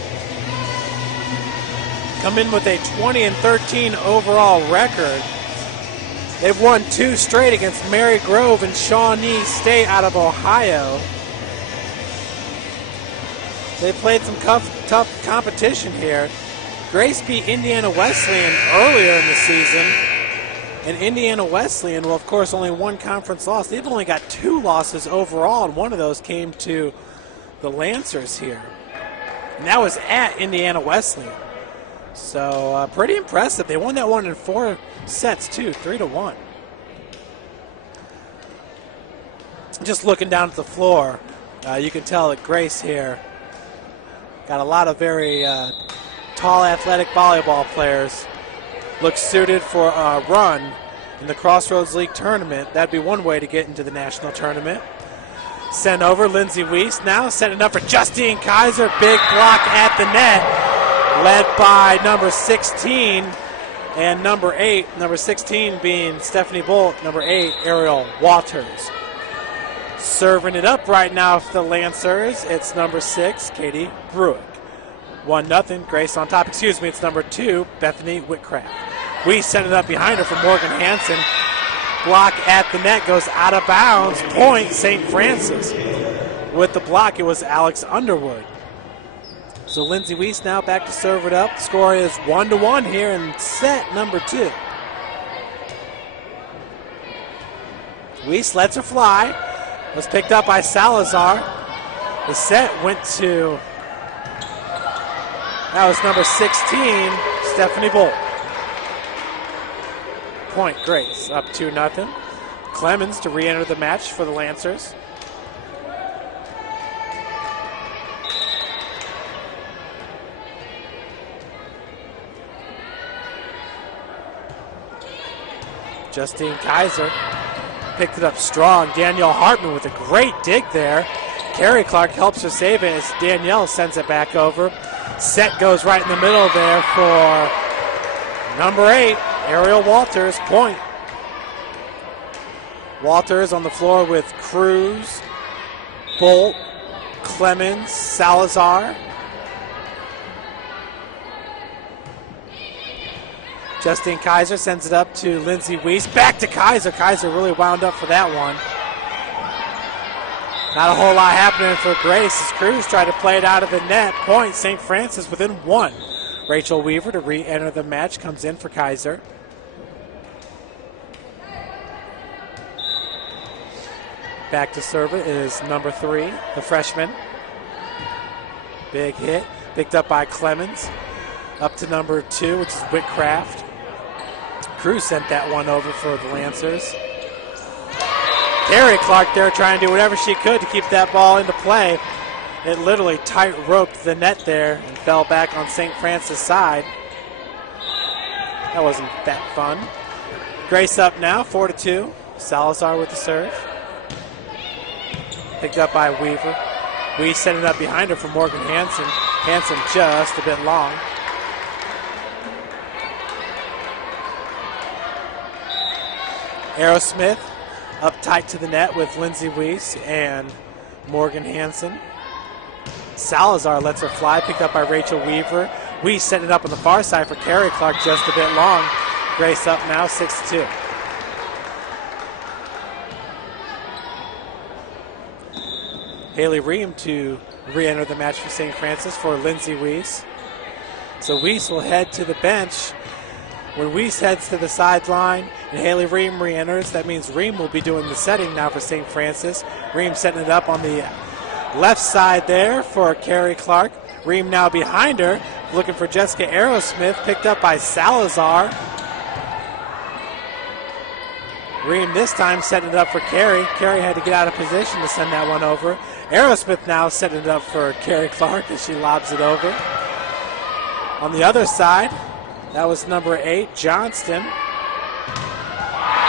come in with a 20-13 overall record. They've won 2 straight against Mary Grove and Shawnee State out of Ohio. They played some tough competition here. Grace beat Indiana Wesleyan earlier in the season. And Indiana Wesleyan, well, of course, only 1 conference loss. They've only got 2 losses overall, and one of those came to the Lancers here. And that was at Indiana Wesleyan. So pretty impressive. They won that one in 4 sets too, 3-1. just looking down at the floor, you can tell that Grace here got a lot of very tall, athletic volleyball players. Looks suited for a run in the Crossroads League tournament. That'd be one way to get into the national tournament. Sent over, Lindsay Weiss now setting up for Justine Kaiser. Big block at the net, led by number 16 and number 8. Number 16 being Stephanie Bolt, number 8, Ariel Walters. Serving it up right now for the Lancers, it's number 6, Katie Bruick. 1-0, Grace on top. Excuse me, it's number 2, Bethany Whitcraft. Weiss set it up behind her for Morgan Hansen. Block at the net goes out of bounds. Point St. Francis. With the block, it was Alex Underwood. So Lindsay Weiss now back to serve it up. The score is 1-1 here in set number 2. Weiss lets her fly. Was picked up by Salazar. The set went to, that was number 16, Stephanie Bolt. Point Grace, up 2-0. Clemens to re-enter the match for the Lancers. Justine Kaiser picked it up strong. Danielle Hartman with a great dig there. Carrie Clark helps her save it as Danielle sends it back over. Set goes right in the middle there for number 8, Ariel Walters. Point. Walters on the floor with Cruz, Bolt, Clemens, Salazar. Justine Kaiser sends it up to Lindsay Weiss. Back to Kaiser. Kaiser really wound up for that one. Not a whole lot happening for Grace as Cruz tried to play it out of the net. Point St. Francis within 1. Rachel Weaver to re-enter the match comes in for Kaiser. Back to serve it is number 3, the freshman. Big hit. Picked up by Clemens. Up to number 2, which is Whitcraft. Cruz sent that one over for the Lancers. Carrie Clark there trying to do whatever she could to keep that ball into play. It literally tight roped the net there and fell back on St. Francis' side. That wasn't that fun. Grace up now, 4-2. Salazar with the serve. Picked up by Weaver. Weiss sent it up behind her for Morgan Hansen. Hansen just a bit long. Aerosmith up tight to the net with Lindsay Weiss and Morgan Hansen. Salazar lets her fly, picked up by Rachel Weaver. Weiss set it up on the far side for Carrie Clark, just a bit long. Grace up now, 6-2. Haley Ream to re-enter the match for St. Francis for Lindsay Weiss. So Weiss will head to the bench. When Weiss heads to the sideline and Haley Ream re-enters, that means Ream will be doing the setting now for St. Francis. Ream setting it up on the left side there for Carrie Clark. Ream now behind her, looking for Jessica Aerosmith, picked up by Salazar. Ream this time setting it up for Carrie. Carrie had to get out of position to send that one over. Aerosmith now setting it up for Carrie Clark as she lobs it over. On the other side, that was number 8, Johnston.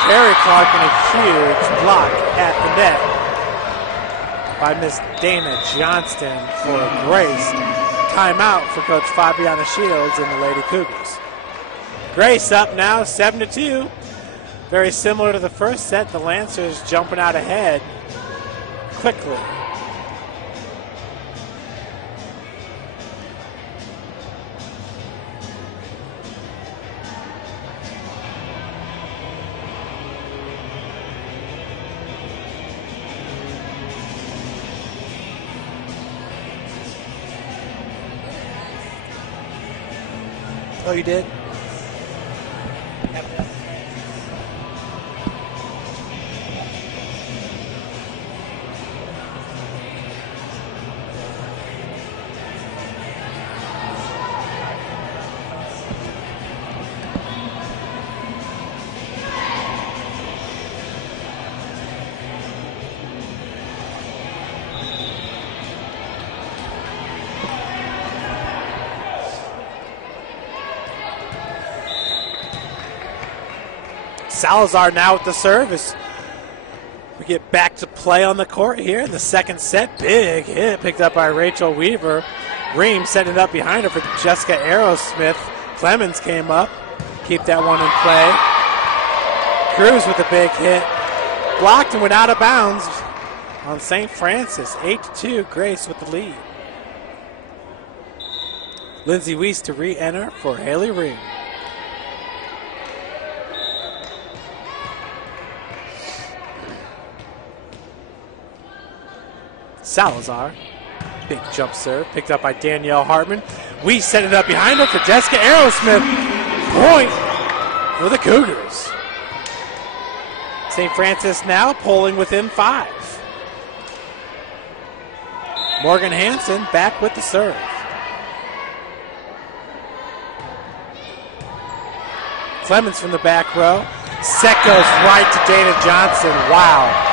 Carrie Clark in a huge block at the net by Miss Dana Johnston for Grace. Timeout for Coach Fabiana Shields and the Lady Cougars. Grace up now, 7-2. Very similar to the first set, the Lancers jumping out ahead quickly. Oh, you did? Salazar now with the service. We get back to play on the court here in the second set. Big hit picked up by Rachel Weaver. Ream setting it up behind her for Jessica Aerosmith. Clemens came up. Keep that one in play. Cruz with a big hit. Blocked and went out of bounds on St. Francis. 8-2, Grace with the lead. Lindsay Weiss to re-enter for Haley Ream. Salazar, big jump serve, picked up by Danielle Hartman. We set it up behind her for Jessica Aerosmith. Point for the Cougars. St. Francis now polling within 5. Morgan Hansen back with the serve. Clemens from the back row. Set goes right to Dana Johnson. Wow.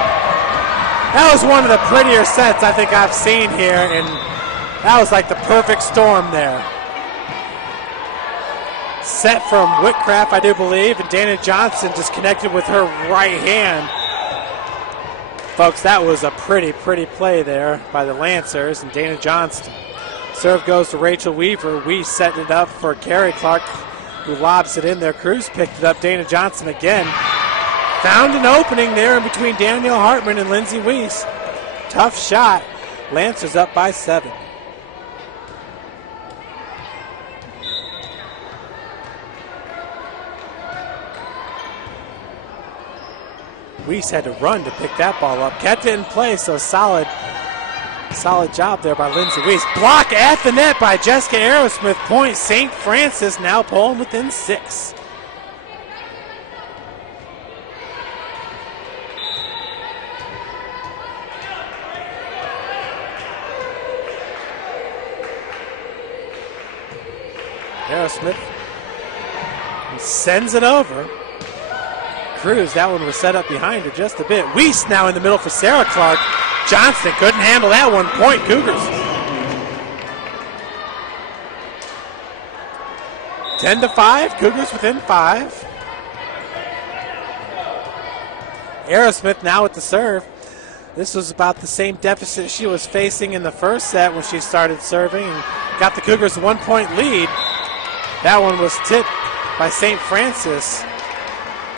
That was one of the prettier sets I think I've seen here, and that was like the perfect storm there. Set from Whitcraft, I do believe, and Dana Johnson just connected with her right hand. Folks, that was a pretty play there by the Lancers and Dana Johnston. Serve goes to Rachel Weaver. We set it up for Carrie Clark, who lobs it in there. Cruz picked it up. Dana Johnson again. Found an opening there in between Danielle Hartman and Lindsay Weiss. Tough shot. Lancers up by 7. Weiss had to run to pick that ball up. Kept it in place, so solid job there by Lindsay Weiss. Block at the net by Jessica Aerosmith. Point St. Francis now pulling within 6. Aerosmith sends it over. Cruz, that one was set up behind her just a bit. Weiss now in the middle for Sarah Clark. Johnston couldn't handle that one. Point Cougars. 10-5, Cougars within 5. Aerosmith now with the serve. This was about the same deficit she was facing in the first set when she started serving and got the Cougars a 1-point lead. That one was tipped by St. Francis.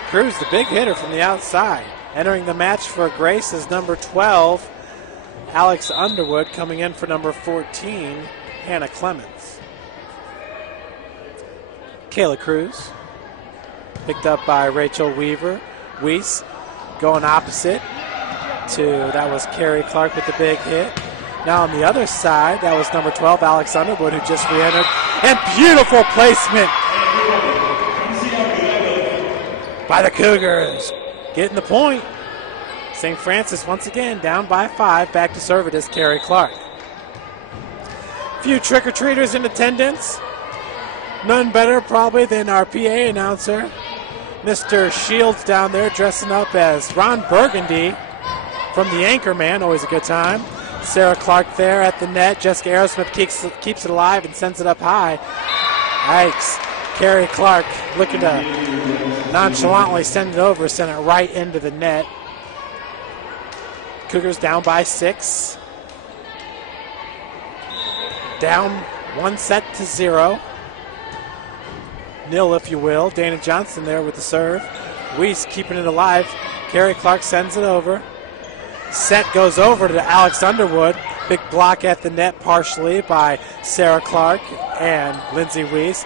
Cruz, the big hitter from the outside. Entering the match for Grace is number 12, Alex Underwood, coming in for number 14, Hannah Clemens. Kayla Cruz, picked up by Rachel Weaver. Weiss going opposite to, that was Carrie Clark with the big hit. Now on the other side, that was number 12, Alex Underwood, who just re-entered. And beautiful placement by the Cougars. Getting the point. St. Francis once again down by 5. Back to serve it is Carrie Clark. Few trick-or-treaters in attendance. None better probably than our PA announcer, Mr. Shields down there dressing up as Ron Burgundy from the Anchorman. Always a good time. Sarah Clark there at the net. Jessica Aerosmith keeps it alive and sends it up high. Yikes. Carrie Clark looking to nonchalantly send it over, send it right into the net. Cougars down by 6. Down 1-0. Nil, if you will. Dana Johnson there with the serve. Weiss keeping it alive. Carrie Clark sends it over. Set goes over to Alex Underwood. Big block at the net partially by Sarah Clark and Lindsay Weiss.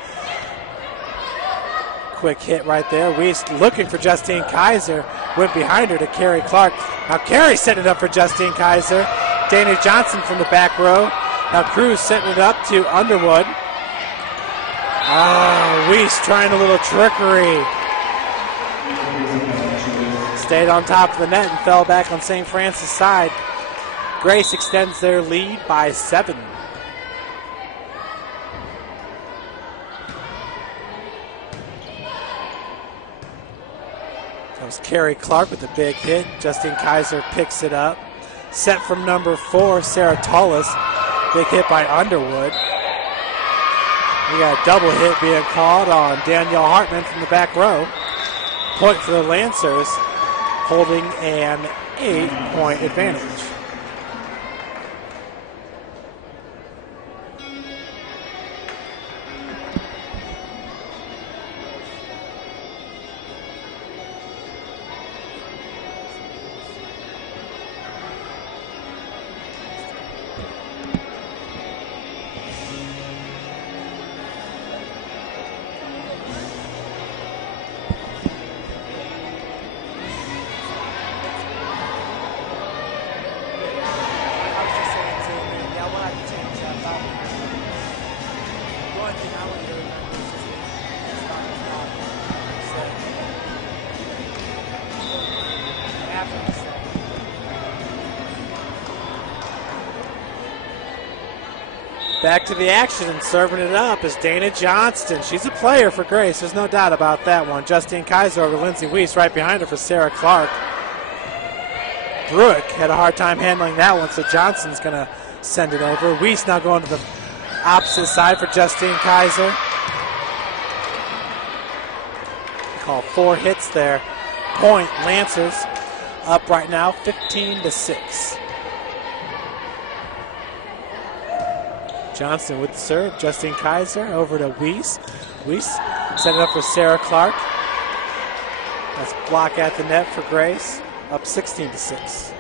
Quick hit right there. Weiss looking for Justine Kaiser. Went behind her to Carrie Clark. Now Carrie setting it up for Justine Kaiser. Dana Johnson from the back row. Now Cruz setting it up to Underwood. Weiss trying a little trickery. Stayed on top of the net and fell back on St. Francis' side. Grace extends their lead by 7. That was Carrie Clark with a big hit. Justine Kaiser picks it up. Set from number 4, Sarah Tullis. Big hit by Underwood. We got a double hit being called on Danielle Hartman from the back row. point for the Lancers, holding an 8-point advantage. Back to the action and serving it up is Dana Johnston. She's a player for Grace. There's no doubt about that one. Justine Kaiser over Lindsay Weiss right behind her for Sarah Clark. Bruick had a hard time handling that one, so Johnston's going to send it over. Weiss now going to the opposite side for Justine Kaiser. Call 4 hits there. Point Lancers up right now 15-6. Johnston with the serve. Justine Kaiser over to Weiss. Weiss set it up for Sarah Clark. That's block at the net for Grace. Up 16-6.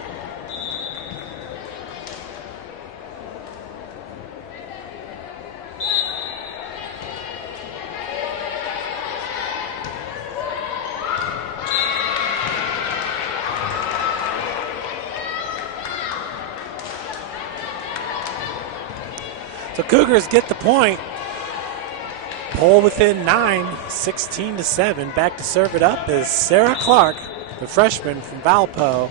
So Cougars get the point. Pole within 9, 16-7. Back to serve it up is Sarah Clark, the freshman from Valpo,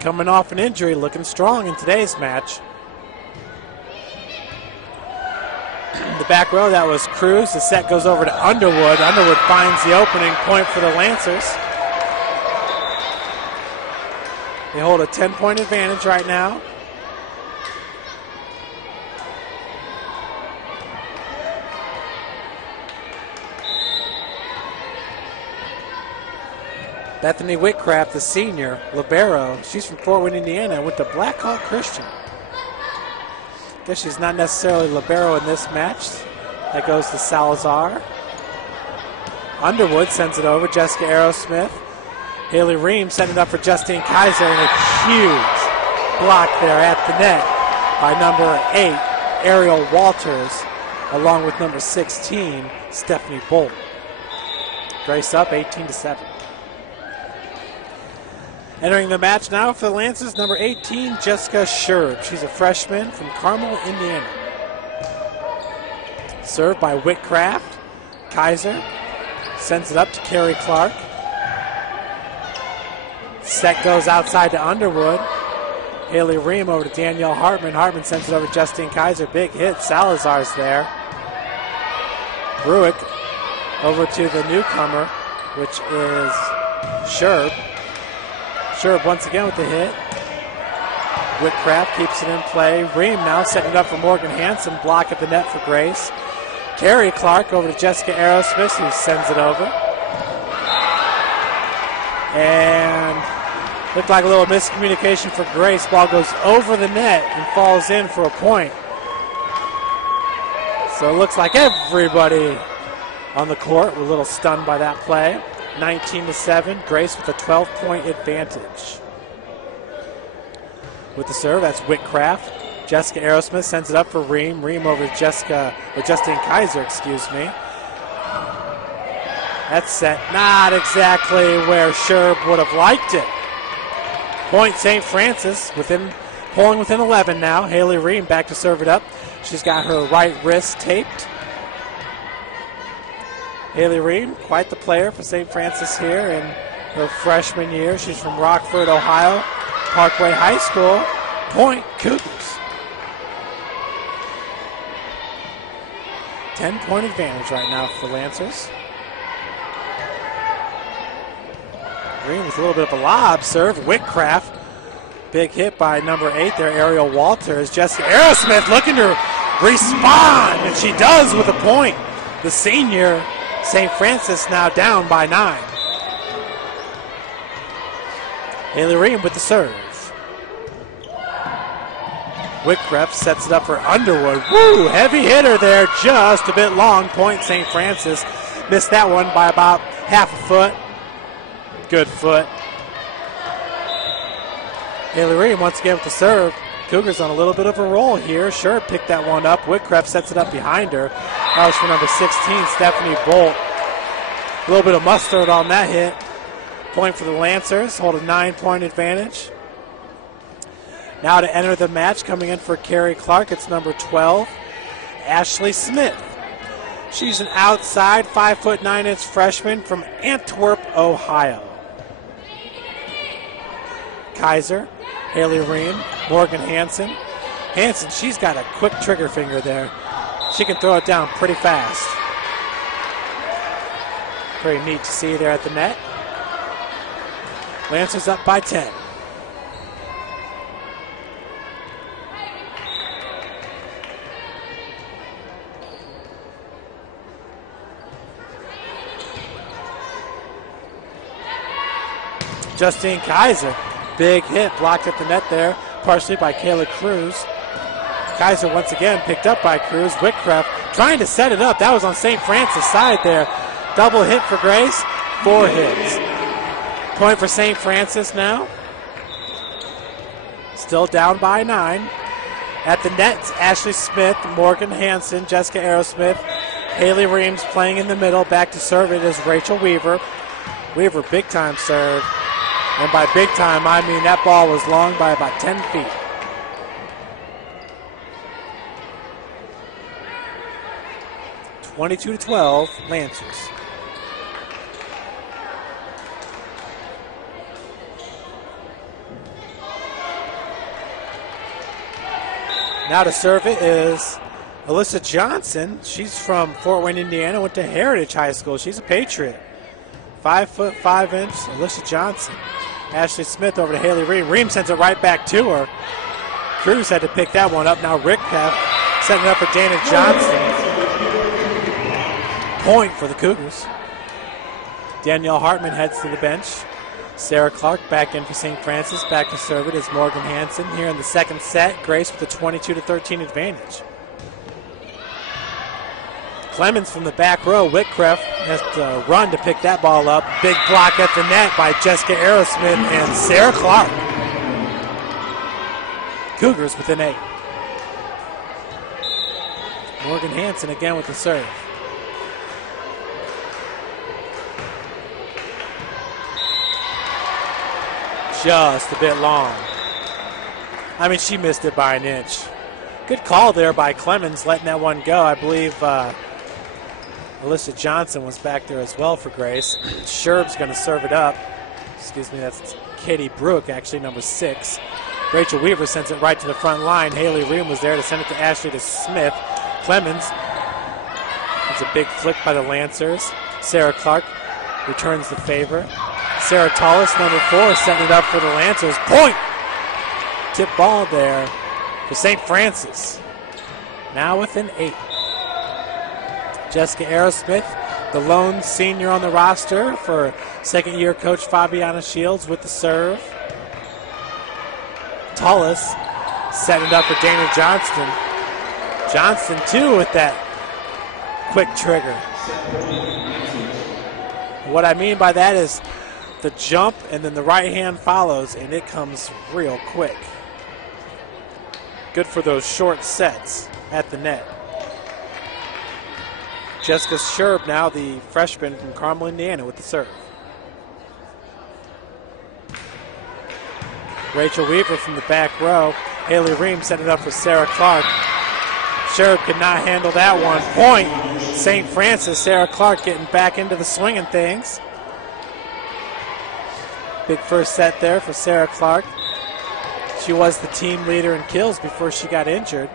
coming off an injury, looking strong in today's match. The back row, that was Cruz. The set goes over to Underwood. Underwood finds the opening point for the Lancers. They hold a 10-point advantage right now. Bethany Whitcraft, the senior, libero. She's from Fort Wayne, Indiana, went to Black Hawk Christian. Guess she's not necessarily libero in this match. That goes to Salazar. Underwood sends it over. Jessica Aerosmith. Haley Ream sending it up for Justine Kaiser, and a huge block there at the net by number 8, Ariel Walters, along with number 16, Stephanie Bolt. Grace up 18-7. Entering the match now for the Lancers, number 18, Jessica Sherb. She's a freshman from Carmel, Indiana. Served by Whitcraft. Kaiser sends it up to Carrie Clark. Set goes outside to Underwood. Haley Ream over to Danielle Hartman. Hartman sends it over to Justine Kaiser. Big hit. Salazar's there. Bruick over to the newcomer, which is Sherb. Sherb once again with the hit. Whitcraft keeps it in play. Ream now setting it up for Morgan Hansen. Block at the net for Grace. Carrie Clark over to Jessica Aerosmith, who sends it over. And looked like a little miscommunication for Grace. Ball goes over the net and falls in for a point. So it looks like everybody on the court were a little stunned by that play. 19-7, Grace with a 12-point advantage. With the serve, that's Whitcraft. Jessica Aerosmith sends it up for Ream. Ream over to Justine Kaiser, excuse me. That's set not exactly where Sherb would have liked it. Point St. Francis, pulling within 11 now. Haley Ream back to serve it up. She's got her right wrist taped. Haley Ream, quite the player for St. Francis here in her freshman year. She's from Rockford, Ohio, Parkway High School. Point Cougars. 10-point advantage right now for Lancers. Ream with a little bit of a lob serve. Whitcraft. Big hit by number 8 there, Ariel Walters. Jessica Aerosmith looking to respond, and she does with a point. The senior, St. Francis, now down by 9. Haley Ream with the serve. Whitcrest sets it up for Underwood. Woo! Heavy hitter there, just a bit long. Point St. Francis. Missed that one by about half a foot. Good foot. Haley Ream once again with the serve. Cougars on a little bit of a roll here. Sherb picked that one up. Whitcrest sets it up behind her. That was for number 16, Stephanie Bolt. A little bit of mustard on that hit. Point for the Lancers. Hold a 9-point advantage. Now to enter the match, coming in for Carrie Clark, it's number 12, Ashley Smith. She's an outside 5'9" freshman from Antwerp, Ohio. Kaiser, Haley Ream, Morgan Hansen. Hansen, she's got a quick trigger finger there. She can throw it down pretty fast. Very neat to see there at the net. Lancers up by 10. Justine Kaiser, big hit, blocked at the net there, partially by Kayla Cruz. Kaiser once again picked up by Cruz. Whitcrest trying to set it up. That was on St. Francis' side there. Double hit for Grace, 4 hits. Point for St. Francis now. Still down by 9. At the net, Ashley Smith, Morgan Hansen, Jessica Aerosmith, Haley Reams playing in the middle. Back to serve it is Rachel Weaver. Weaver, big time serve. And by big time, I mean that ball was long by about 10 feet. (22-12), Lancers. Now to serve it is Alyssa Johnson. She's from Fort Wayne, Indiana, went to Heritage High School. She's a Patriot. 5'5" Alyssa Johnson. Ashley Smith over to Haley Ream. Ream sends it right back to her. Cruz had to pick that one up. Now Rick Peff setting it up for Dana Johnson. Point for the Cougars. Danielle Hartman heads to the bench. Sarah Clark back in for St. Francis. Back to serve it is Morgan Hansen. Here in the second set, Grace with a 22-13 advantage. Clemens from the back row. Whitcrest has to run to pick that ball up. Big block at the net by Jessica Aerosmith and Sarah Clark. Cougars within 8. Morgan Hansen again with the serve. Just a bit long. I mean, she missed it by an inch. Good call there by Clemens, letting that one go. I believe Alyssa Johnson was back there as well for Grace. Sherb's going to serve it up. Excuse me, that's Katie Brook, actually, number 6. Rachel Weaver sends it right to the front line. Haley Ream was there to send it to Ashley to Smith. Clemens. It's a big flick by the Lancers. Sarah Clark returns the favor. Sarah Tallis, number 4, setting it up for the Lancers. Point! Tip ball there for St. Francis. Now within 8. Jessica Aerosmith, the lone senior on the roster for second-year coach Fabiana Shields with the serve. Tallis setting it up for Dana Johnston. Johnston, too, with that quick trigger. What I mean by that is the jump and then the right hand follows, and it comes real quick. Good for those short sets at the net. Jessica Sherb now, the freshman from Carmel, Indiana, with the serve. Rachel Weaver from the back row. Haley Ream set it up for Sarah Clark. Sherb could not handle that one. Point, St. Francis. Sarah Clark getting back into the swing of things. Big first set there for Sarah Clark. She was the team leader in kills before she got injured.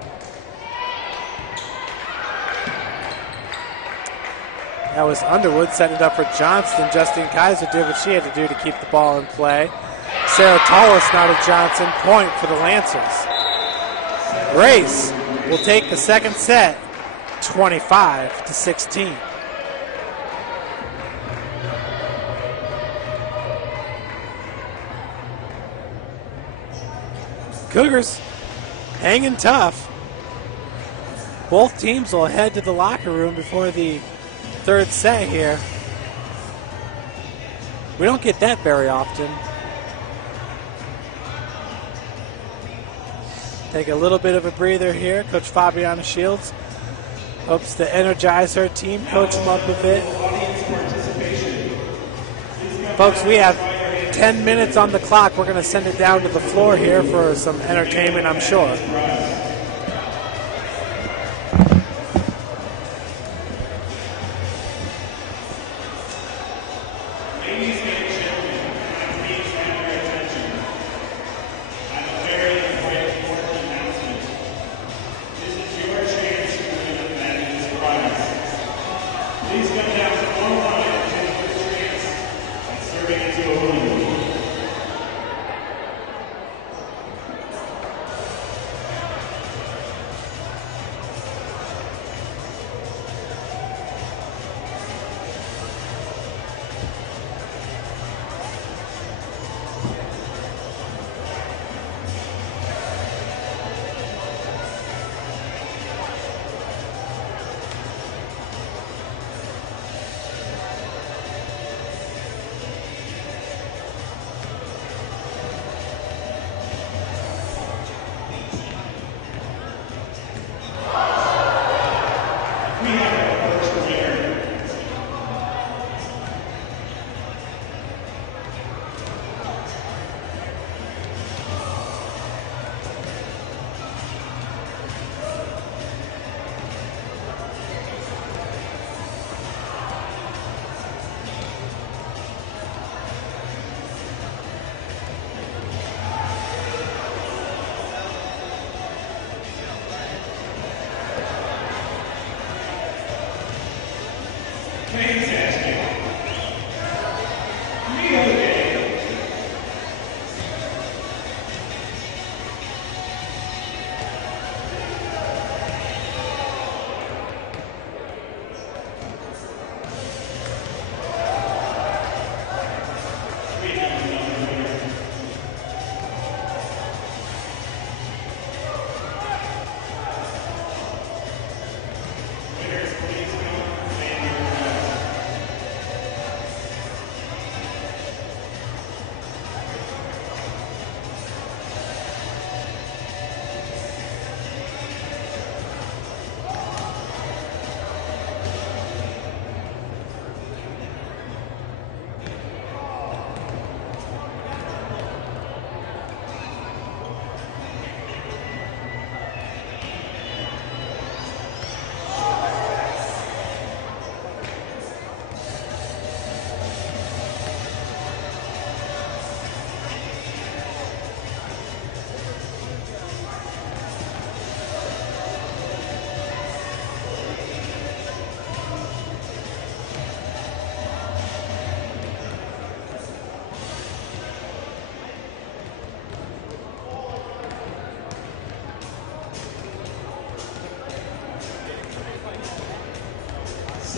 That was Underwood setting it up for Johnston. Justine Kaiser did what she had to do to keep the ball in play. Sarah Tallis now to Johnson. Point for the Lancers. Grace will take the second set, 25-16. Cougars hanging tough. Both teams will head to the locker room before the third set here. We don't get that very often. Take a little bit of a breather here. Coach Fabiana Shields hopes to energize her team, coach them up a bit. Folks, we have 10 minutes on the clock. We're going to send it down to the floor here for some entertainment, I'm sure.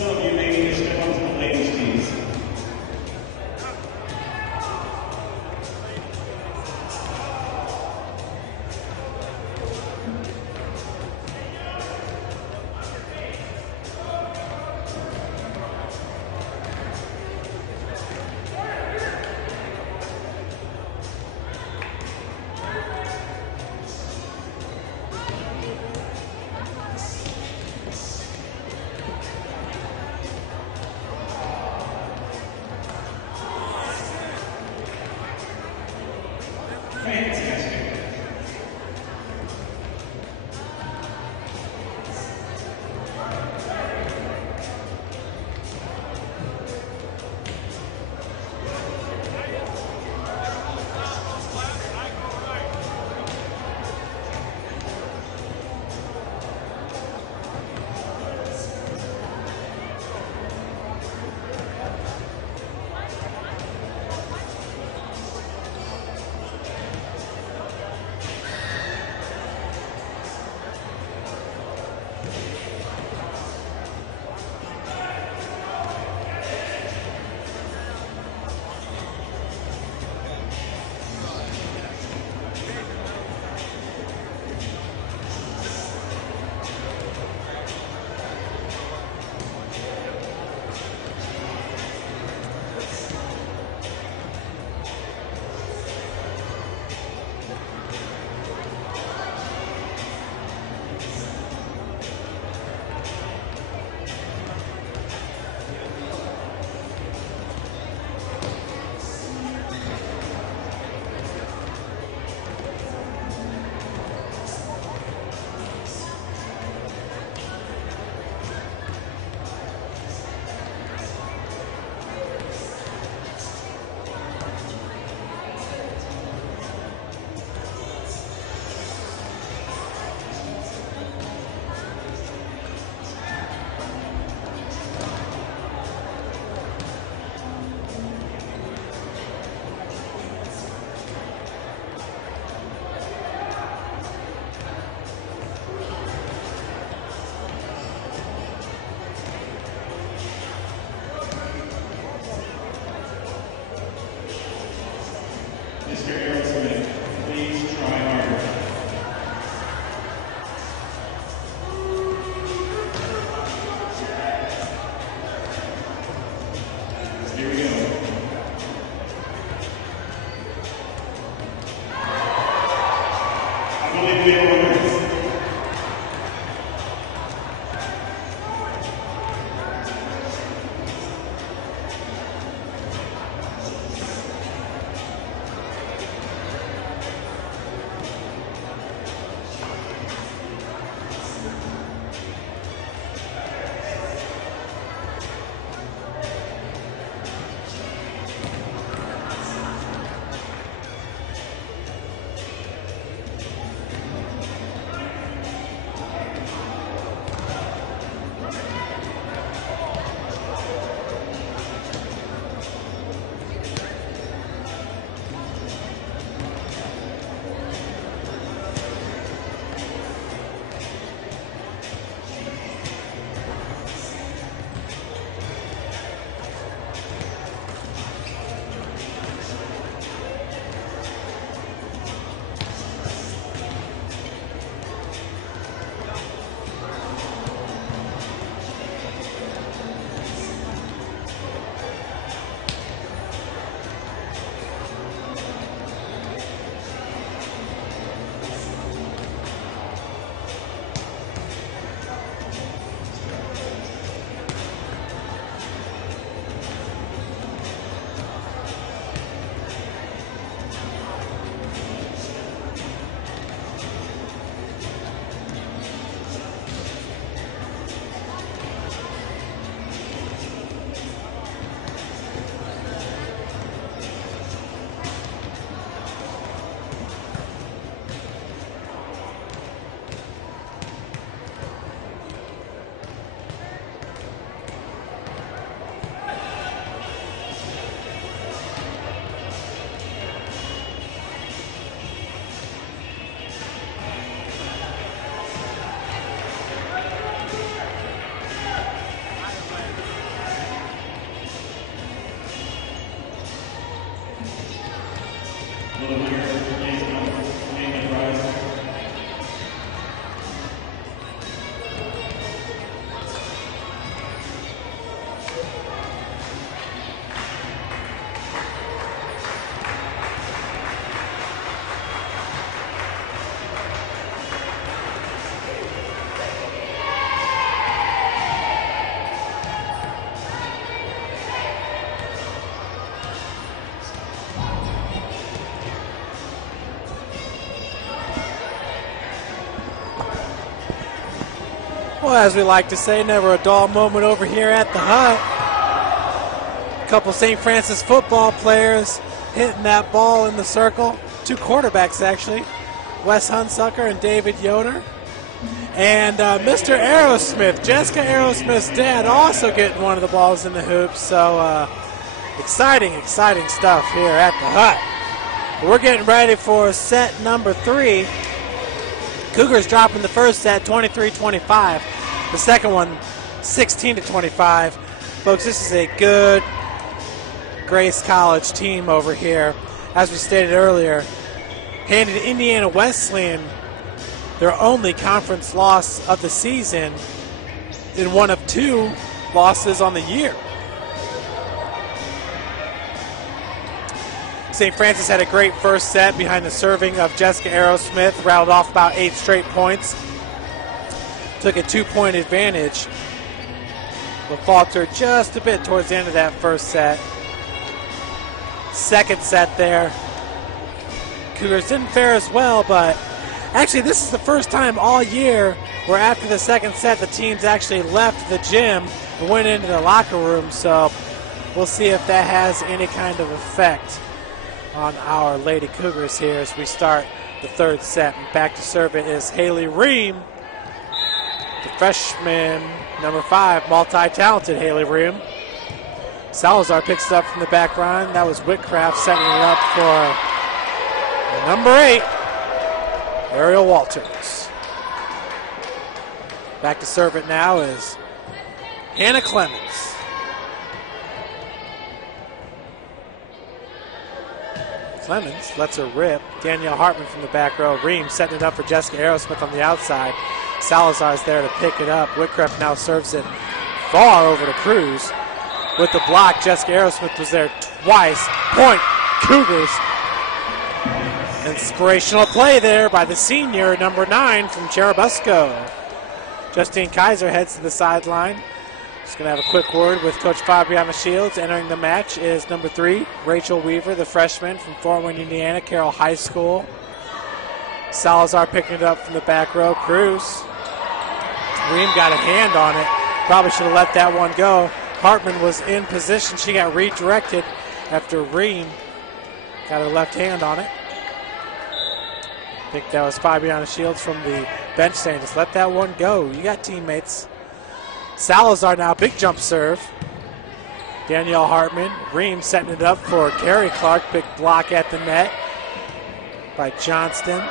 Some of you may need to step onto the ladies' tees. Mr. Aerosmith, please try harder. Here we go. I believe we have winners. Well, as we like to say, never a dull moment over here at the Hut. A couple St. Francis football players hitting that ball in the circle. Two quarterbacks, actually. Wes Hunsucker and David Yoder. And Mr. Aerosmith, Jessica Aerosmith's dad, also getting one of the balls in the hoops. So exciting stuff here at the Hut. We're getting ready for set number 3. Cougars dropping the first set 23-25. The second one 16-25. Folks, this is a good Grace College team over here. As we stated earlier, handed Indiana Wesleyan their only conference loss of the season in one of 2 losses on the year. St. Francis had a great first set behind the serving of Jessica Aerosmith, rattled off about 8 straight points. Took a 2-point advantage, but faltered just a bit towards the end of that first set. Second set there, Cougars didn't fare as well, but actually this is the first time all year where after the second set the teams actually left the gym and went into the locker room, so we'll see if that has any kind of effect on our Lady Cougars here as we start the third set. And back to serve it is Haley Ream, the freshman, number 5, multi-talented Haley Ream. Salazar picks it up from the back line. That was Whitcraft setting it up for number 8, Ariel Walters. Back to serve it now is Hannah Clemens. Clemens lets her rip. Danielle Hartman from the back row. Ream setting it up for Jessica Aerosmith on the outside. Salazar's there to pick it up. Whitcraft now serves it far over to Cruz. With the block, Jessica Aerosmith was there twice. Point, Cougars. Inspirational play there by the senior, number 9 from Cherubusco. Justine Kaiser heads to the sideline. Just going to have a quick word with Coach Fabiana Shields. Entering the match is number 3, Rachel Weaver, the freshman from Fort Wayne, Indiana, Carroll High School. Salazar picking it up from the back row. Cruz. Ream got a hand on it. Probably should have let that one go. Hartman was in position. She got redirected after Ream got her left hand on it. I think that was Fabiana Shields from the bench saying, just let that one go. You got teammates. Salazar now, big jump serve. Danielle Hartman. Ream setting it up for Carrie Clark. Big block at the net by Johnston.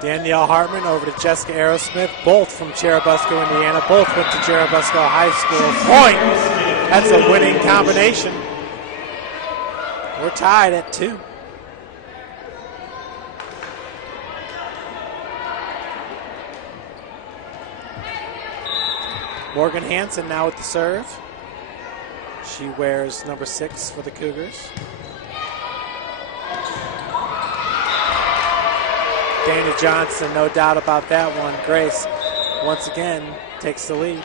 Danielle Hartman over to Jessica Aerosmith, both from Cherubusco, Indiana. Both went to Cherubusco High School. Point! That's a winning combination. We're tied at 2. Morgan Hansen now with the serve. She wears number 6 for the Cougars. Dana Johnson, no doubt about that one. Grace, once again, takes the lead.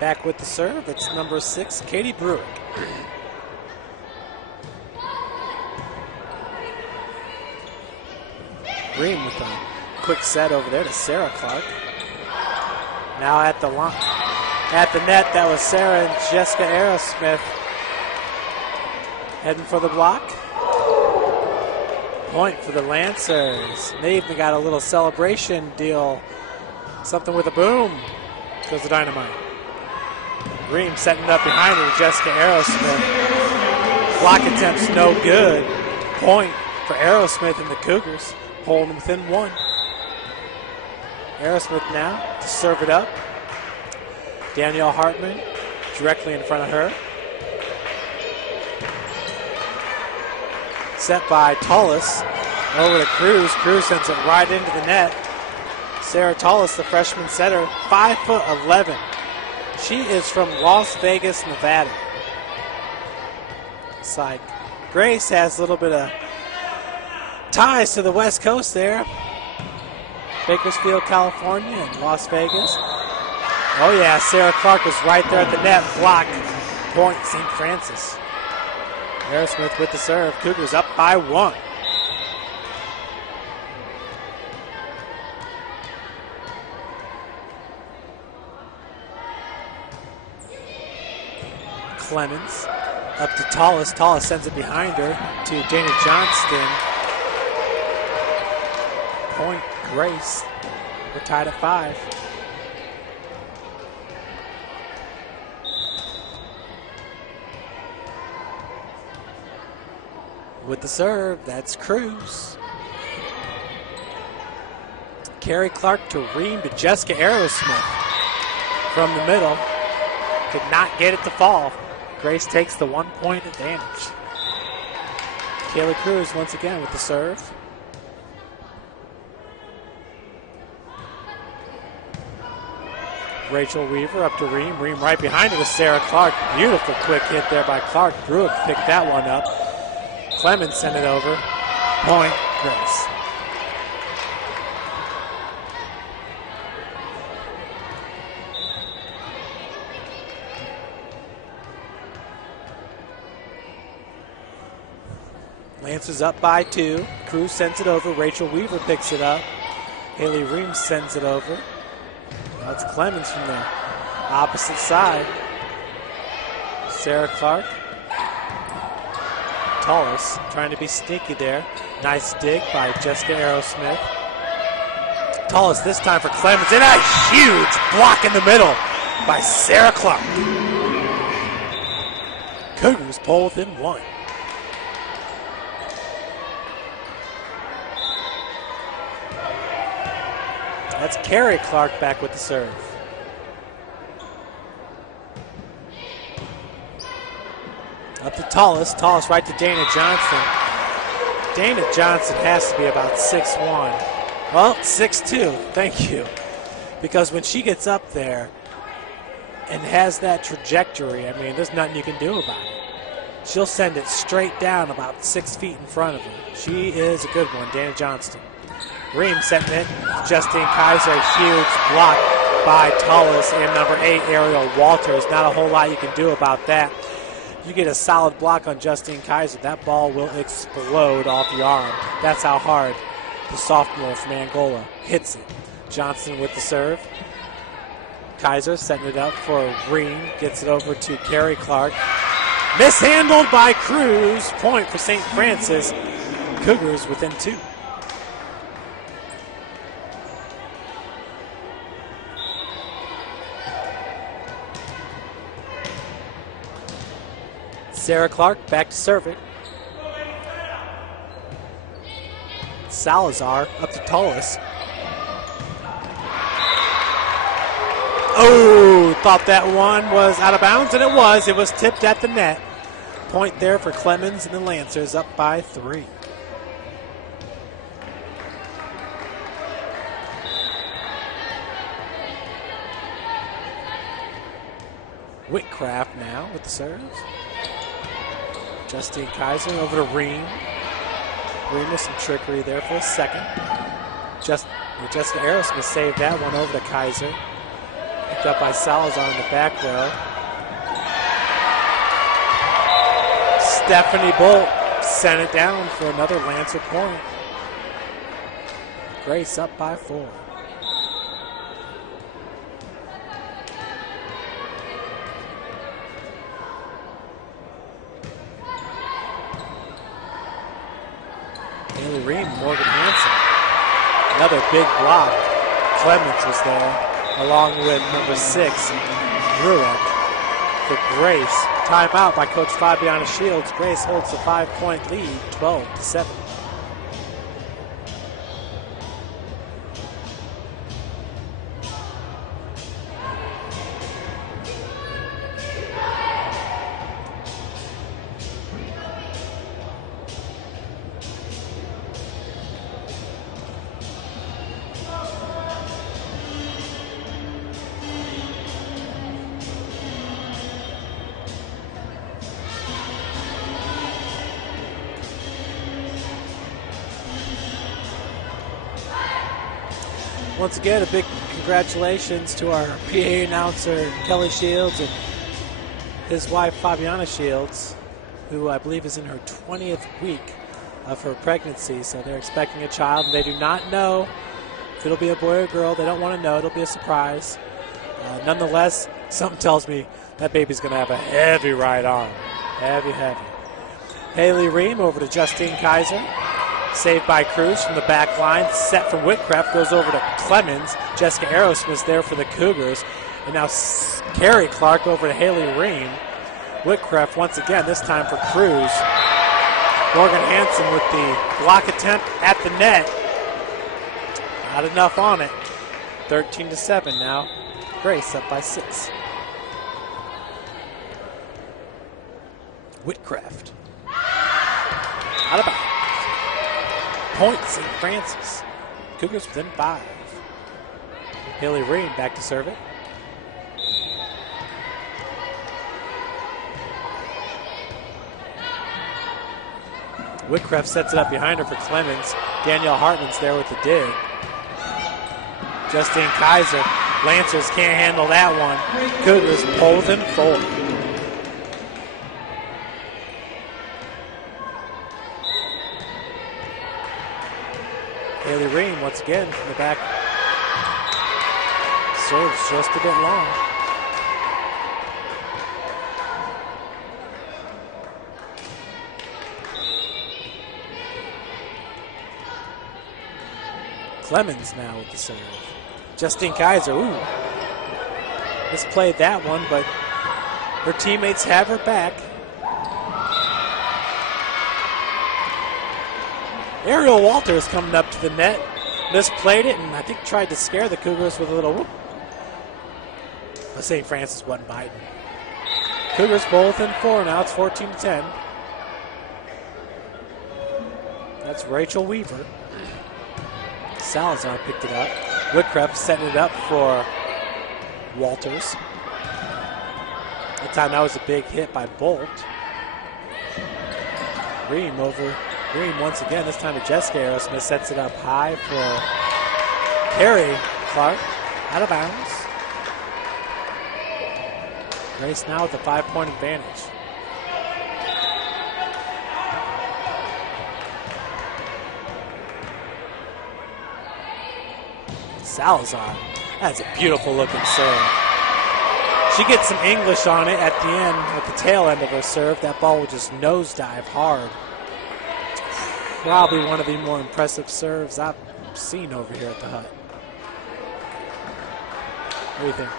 Back with the serve, it's number 6, Katie Brewick. Ream with a quick set over there to Sarah Clark. Now at the line. At the net, that was Sarah and Jessica Aerosmith heading for the block. Point for the Lancers. They even got a little celebration deal. Something with a boom. Goes the Dynamite. Ream setting it up behind her to Jessica Aerosmith. Block attempts no good. Point for Aerosmith and the Cougars. Holding within 1. Aerosmith now to serve it up. Danielle Hartman directly in front of her. Set by Tullis over to Cruz. Cruz sends it right into the net. Sarah Tullis, the freshman setter, 5'11". She is from Las Vegas, Nevada. It's like Grace has a little bit of ties to the West Coast there. Bakersfield, California, and Las Vegas. Oh yeah, Sarah Clark was right there at the net, blocked. Point, St. Francis. Aerosmith with the serve. Cougars up by 1. Clemens up to Tullis. Tullis sends it behind her to Dana Johnston. Point, Grace. We're tied at 5. With the serve, that's Cruz. Carrie Clark to Ream to Jessica Aerosmith from the middle. Could not get it to fall. Grace takes the 1-point advantage. Kayla Cruz once again with the serve. Rachel Weaver up to Ream. Ream right behind her to Sarah Clark. Beautiful quick hit there by Clark. Brewick picked that one up. Clemens sent it over. Point, Grace. Lancers up by 2. Cruz sends it over. Rachel Weaver picks it up. Haley Ream sends it over. Now it's Clemens from the opposite side. Sarah Clark. Tullis trying to be sneaky there. Nice dig by Jessica Aerosmith. Tullis this time for Clemens. And a huge block in the middle by Sarah Clark. Cougars pull within 1. That's Carrie Clark back with the serve. Up to Tallest right to Dana Johnson. Dana Johnson has to be about 6'1". Well, 6'2", thank you. Because when she gets up there and has that trajectory, I mean, there's nothing you can do about it. She'll send it straight down about 6 feet in front of her. She is a good one, Dana Johnston. Ream setting it. Justine Kaiser, huge block by Tullis and number 8, Ariel Walters. Not a whole lot you can do about that. You get a solid block on Justine Kaiser, that ball will explode off your arm. That's how hard the sophomore from Angola hits it. Johnson with the serve. Kaiser setting it up for Ream. Gets it over to Carrie Clark. Mishandled by Cruz. Point for St. Francis. Cougars within 2. Sarah Clark back to serve it. Salazar up to Tullis. Oh, thought that one was out of bounds, and it was. It was tipped at the net. Point there for Clemens and the Lancers, up by 3. Whitcraft now with the serve. Justine Kaiser over to Ream. Ream with some trickery there for a second. Jessica Aerosmith saved that one over to Kaiser. Picked up by Salazar in the back row. Stephanie Bolt sent it down for another Lancer point. Grace up by 4. Haley Ream, Morgan Hansen. Another big block. Clemens was there, along with number 6, Rueck, for Grace. Timeout by Coach Fabiana Shields. Grace holds the 5-point lead, 12-7. Once again, a big congratulations to our PA announcer, Kelly Shields, and his wife, Fabiana Shields, who I believe is in her 20th week of her pregnancy. So they're expecting a child, and they do not know if it'll be a boy or girl. They don't want to know. It'll be a surprise. Nonetheless, something tells me that baby's going to have a heavy right arm. Heavy, heavy. Haley Ream over to Justine Kaiser. Saved by Cruz from the back line. Set from Whitcraft. Goes over to Clemens. Jessica Aerosmith's there for the Cougars. And now Carrie Clark over to Haley Ream. Whitcraft once again, this time for Cruz. Morgan Hansen with the block attempt at the net. Not enough on it. 13-7 now. Grace up by 6. Whitcraft. Out of bounds. Point, St. Francis. Cougars within 5. Haley Ream back to serve it. Whitcraft sets it up behind her for Clemens. Danielle Hartman's there with the dig. Justine Kaiser. Lancers can't handle that one. Cougars pulls in forward. Haley Ream once again from the back. Serves just a bit long. Clemens now with the serve. Justine Kaiser, ooh. Misplayed that one, but her teammates have her back. Ariel Walters coming up to the net. misplayed it and I think tried to scare the Cougars with a little whoop. But St. Francis wasn't biting. Cougars both in 4 now. It's 14-10. That's Rachel Weaver. Salazar picked it up. Whitcreft setting it up for Walters. That time that was a big hit by Bolt. Ream once again, this time to Jessica Aerosmith, sets it up high for Carrie Clark, out of bounds. Grace now with a 5-point advantage. Salazar, that's a beautiful looking serve. She gets some English on it at the end, at the tail end of her serve. That ball will just nosedive hard. It's probably one of the more impressive serves I've seen over here at the Hut. What do you think?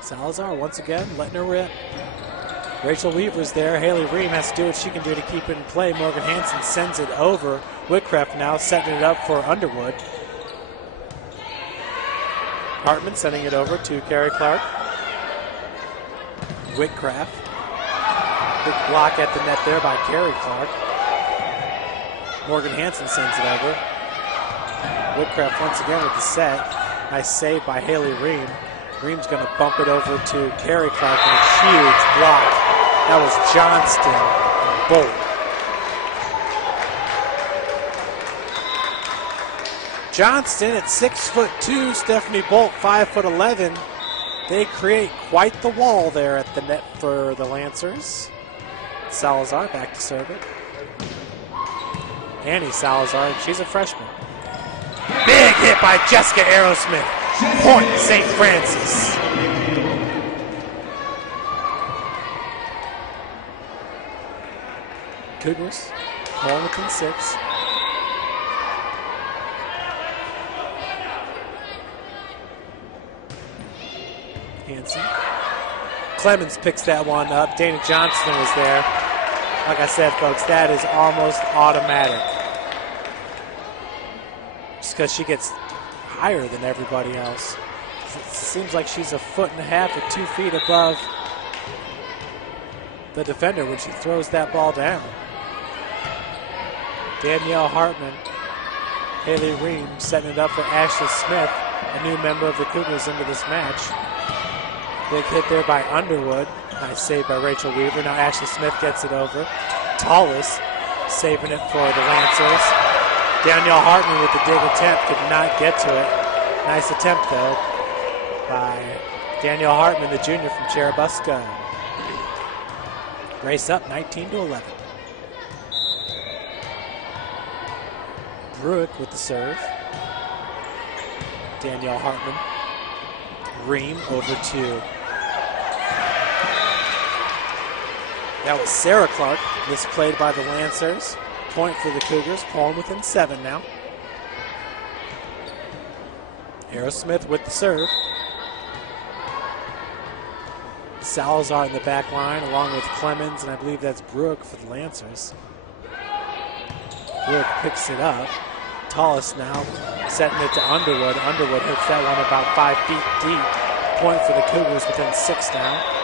Salazar once again letting her rip. Rachel Weaver's there. Haley Ream has to do what she can do to keep it in play. Morgan Hansen sends it over. Whitcreft now setting it up for Underwood. Hartman sending it over to Carrie Clark. Whitcraft. Big block at the net there by Carrie Clark. Morgan Hansen sends it over. Whitcraft once again with the set. Nice save by Haley Ream. Ream's going to bump it over to Carrie Clark and a huge block. That was Johnston and Bolt. Johnston at 6'2", Stephanie Bolt 5'11". They create quite the wall there at the net for the Lancers. Salazar back to serve it. Annie Salazar, she's a freshman. Big hit by Jessica Aerosmith. Point St. Francis. Cougars, ball within 6. Hansen. Clemens picks that one up. Dana Johnston was there. Like I said, folks, that is almost automatic. Just because she gets higher than everybody else. It seems like she's 1.5 foot or 2 feet above the defender when she throws that ball down. Danielle Hartman, Haley Ream setting it up for Ashley Smith, a new member of the Cougars into this match. Big hit there by Underwood. Nice save by Rachel Weaver. Now Ashley Smith gets it over. Tallis saving it for the Lancers. Danielle Hartman with the dig attempt could not get to it. Nice attempt though by Danielle Hartman, the junior from Cherubusco. Race up 19-11. Bruick with the serve. Danielle Hartman. Ream over to. That was Sarah Clark, misplayed by the Lancers. Point for the Cougars, pulling within 7 now. Aerosmith with the serve. Salazar in the back line along with Clemens, and I believe that's Bruick for the Lancers. Bruick picks it up. Tallis now setting it to Underwood. Underwood hits that one about 5 feet deep. Point for the Cougars within 6 now.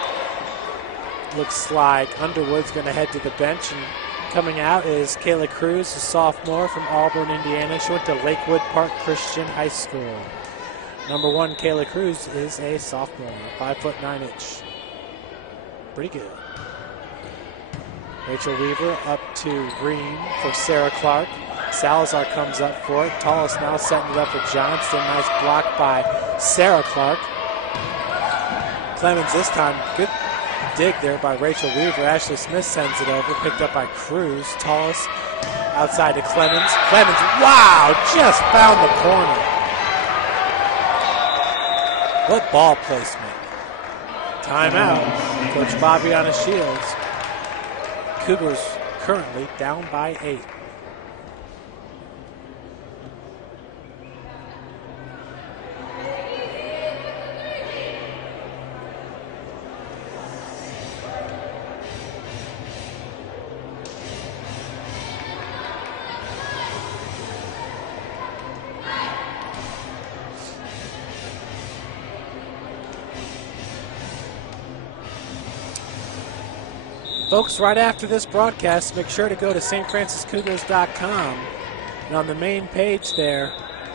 Looks like Underwood's going to head to the bench, and coming out is Kayla Cruz, a sophomore from Auburn, Indiana. She went to Lakewood Park Christian High School. Number 1, Kayla Cruz, is a sophomore, 5'9". Pretty good. Rachel Weaver up to Ream for Sarah Clark. Salazar comes up for it. Tallis now setting it up for Johnston. Nice block by Sarah Clark. Clemens this time, good dig there by Rachel Weaver. Ashley Smith sends it over, picked up by Cruz. Tallis outside to Clemens. Clemens, wow, just found the corner. What ball placement. Timeout. Coach Fabiana Shields. Cougars currently down by 8. Folks, right after this broadcast, make sure to go to stfranciscougars.com. And on the main page there,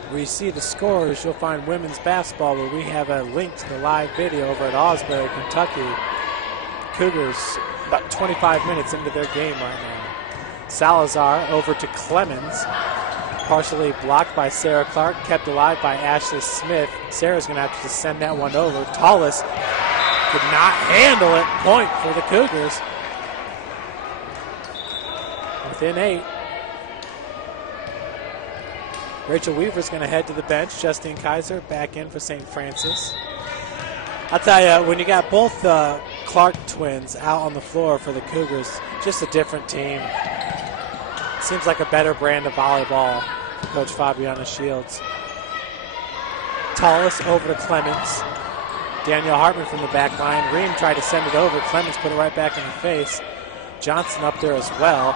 where you see the scores, you'll find women's basketball, where we have a link to the live video over at Osbury, Kentucky. Cougars about 25 minutes into their game right now. Salazar over to Clemens. Partially blocked by Sarah Clark, kept alive by Ashley Smith. Sarah's going to have to just send that one over. Tallis could not handle it. Point for the Cougars. Within 8. Rachel Weaver's going to head to the bench. Justine Kaiser back in for St. Francis. I'll tell you, when you got both the Clark twins out on the floor for the Cougars, just a different team. Seems like a better brand of volleyball for Coach Fabiana Shields. Tallis over to Clemens. Danielle Hartman from the back line. Ream tried to send it over. Clemens put it right back in the face. Johnson up there as well.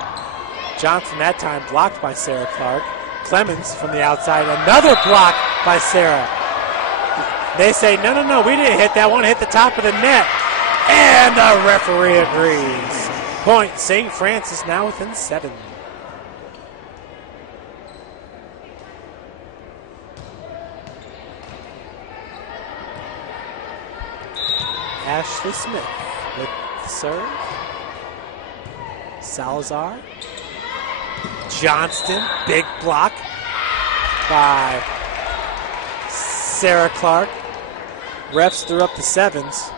Johnson that time blocked by Sarah Clark. Clemens from the outside. Another block by Sarah. They say, no, we didn't hit that one. Hit the top of the net. And the referee agrees. Point, St. Francis now within 7. Ashley Smith with the serve. Salazar. Johnston, big block by Sarah Clark. Refs threw up the 7s.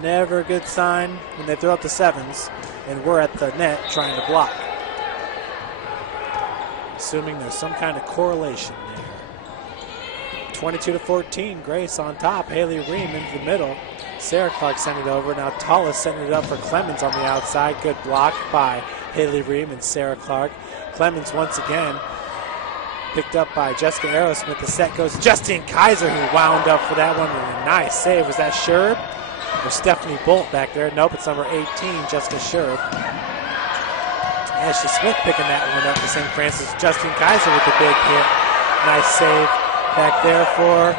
Never a good sign when they throw up the 7s. And we're at the net trying to block. Assuming there's some kind of correlation there. 22-14, Grace on top. Haley Ream into the middle. Sarah Clark sent it over. Now Tallis sending it up for Clemens on the outside. Good block by Haley Ream and Sarah Clark. Clemens once again picked up by Jessica Aerosmith. The set goes to Justine Kaiser, who wound up for that one with a nice save. Was that Sherb or Stephanie Bolt back there? Nope, it's number 18, Jessica Sherb. Ashley Smith picking that one up for St. Francis. Justine Kaiser with the big hit. Nice save back there for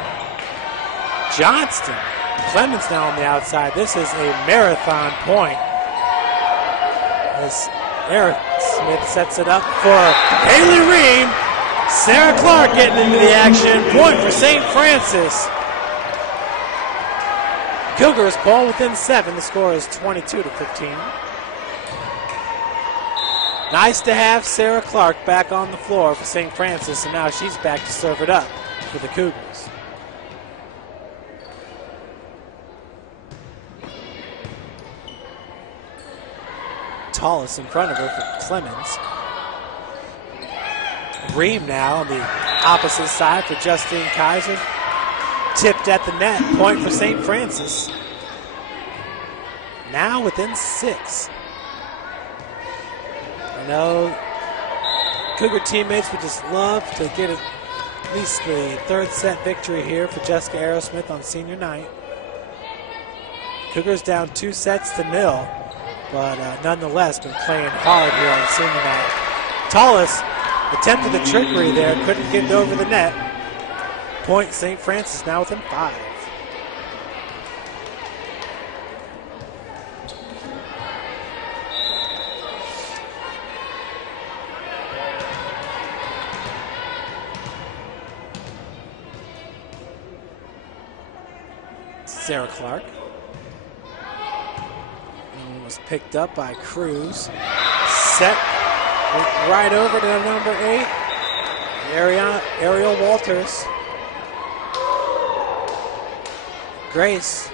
Johnston. Clemens now on the outside. This is a marathon point. As Eric Smith sets it up for Haley Ream. Sarah Clark getting into the action. Point for St. Francis. Cougars ball within 7. The score is 22-15. Nice to have Sarah Clark back on the floor for St. Francis, and now she's back to serve it up for the Cougars. Tallis in front of her for Clemens. Ream now on the opposite side for Justine Kaiser. Tipped at the net. Point for St. Francis. Now within 6. I know Cougar teammates would just love to get at least the 3rd set victory here for Jessica Aerosmith on senior night. Cougars down 2-0, but nonetheless been playing hard here on senior night. Tallis attempted the trickery there, couldn't get it over the net. Point, St. Francis now within 5. Sarah Clark. And was picked up by Cruz. Set right over to number 8, Ariel Walters. Grace,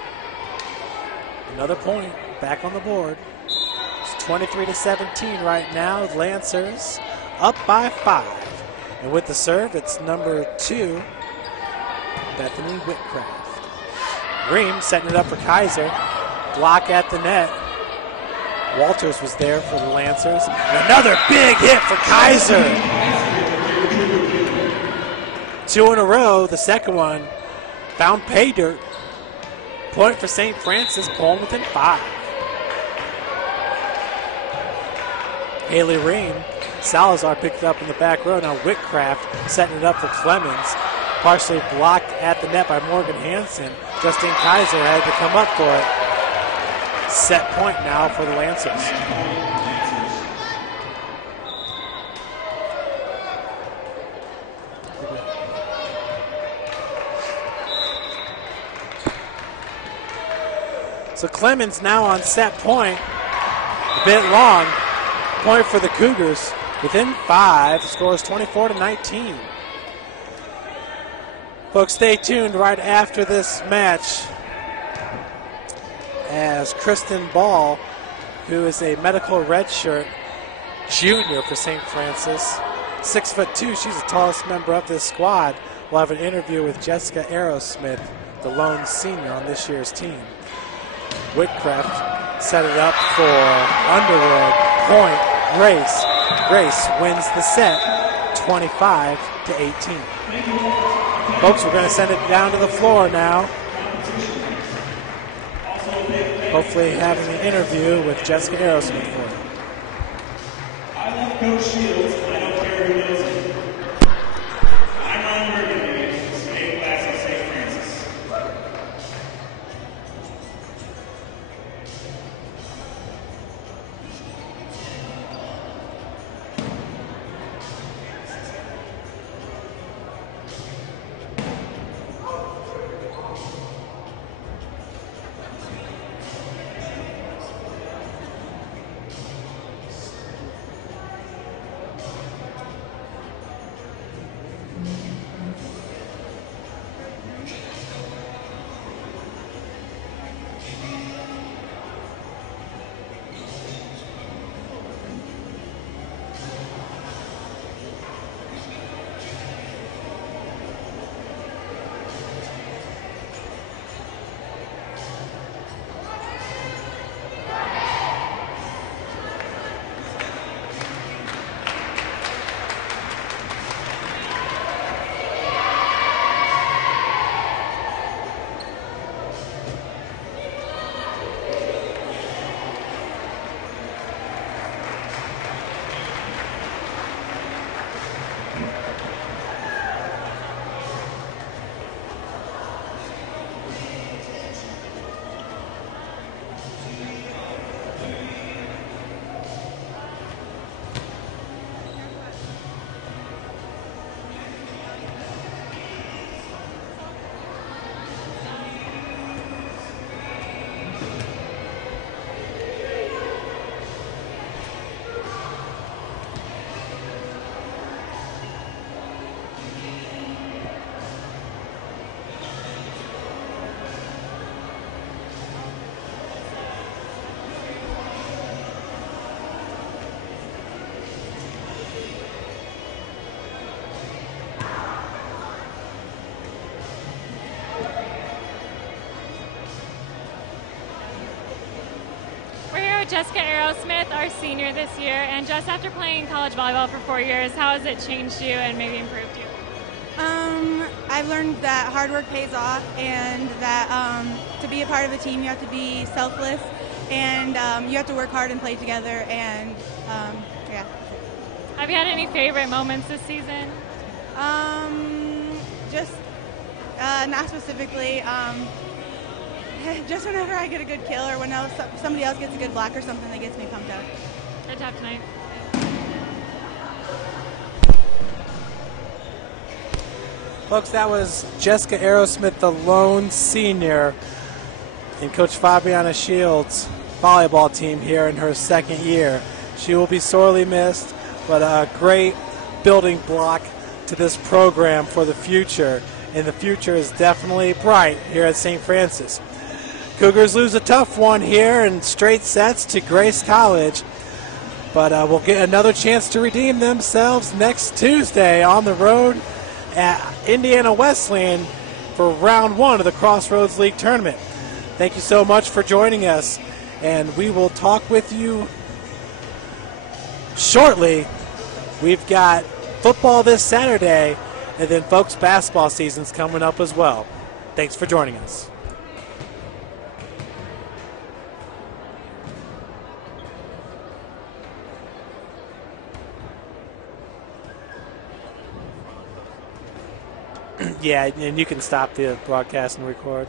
another point, back on the board. It's 23-17 right now. Lancers up by 5. And with the serve, it's number 2, Bethany Whitcraft. Ream setting it up for Kaiser. Block at the net. Walters was there for the Lancers. And another big hit for Kaiser. 2 in a row. The second one found pay dirt. Point for St. Francis, pulling within 5. Haley Ream. Salazar picked it up in the back row. Now Whitcraft setting it up for Clemens. Partially blocked at the net by Morgan Hansen. Justine Kaiser had to come up for it. set point now for the Lancers. So Clemens now on set point. A bit long. Point for the Cougars. Within 5. Scores 24-19. Folks, stay tuned right after this match as Kristen Ball, who is a medical redshirt junior for St. Francis, 6'2", she's the tallest member of this squad. We'll have an interview with Jessica Aerosmith, the lone senior on this year's team. Whitcraft set it up for Underwood. Point, Grace. Grace wins the set, 25-18. Folks, we're going to send it down to the floor now. Hopefully having an interview with Jessica Aerosmith for you. I love Coach Shields, and I don't care who knows him. I'm Ron Burgundy, A class at St. Francis. Jessica Aerosmith, our senior this year, and just after playing college volleyball for 4 years, how has it changed you and maybe improved you? I've learned that hard work pays off, and that to be a part of a team, you have to be selfless, and you have to work hard and play together, and yeah. Have you had any favorite moments this season? Just not specifically. Just whenever I get a good kill or when somebody else gets a good block or something, that gets me pumped up. Good job tonight. Folks, that was Jessica Aerosmith, the lone senior in Coach Fabiana Shields' volleyball team here in her second year. She will be sorely missed, but a great building block to this program for the future. And the future is definitely bright here at St. Francis. Cougars lose a tough one here in straight sets to Grace College, but we'll get another chance to redeem themselves next Tuesday on the road at Indiana Wesleyan for round 1 of the Crossroads League tournament. Thank you so much for joining us, and we will talk with you shortly. We've got football this Saturday, and then folks, basketball season's coming up as well. Thanks for joining us. Yeah, and you can stop the broadcast and record.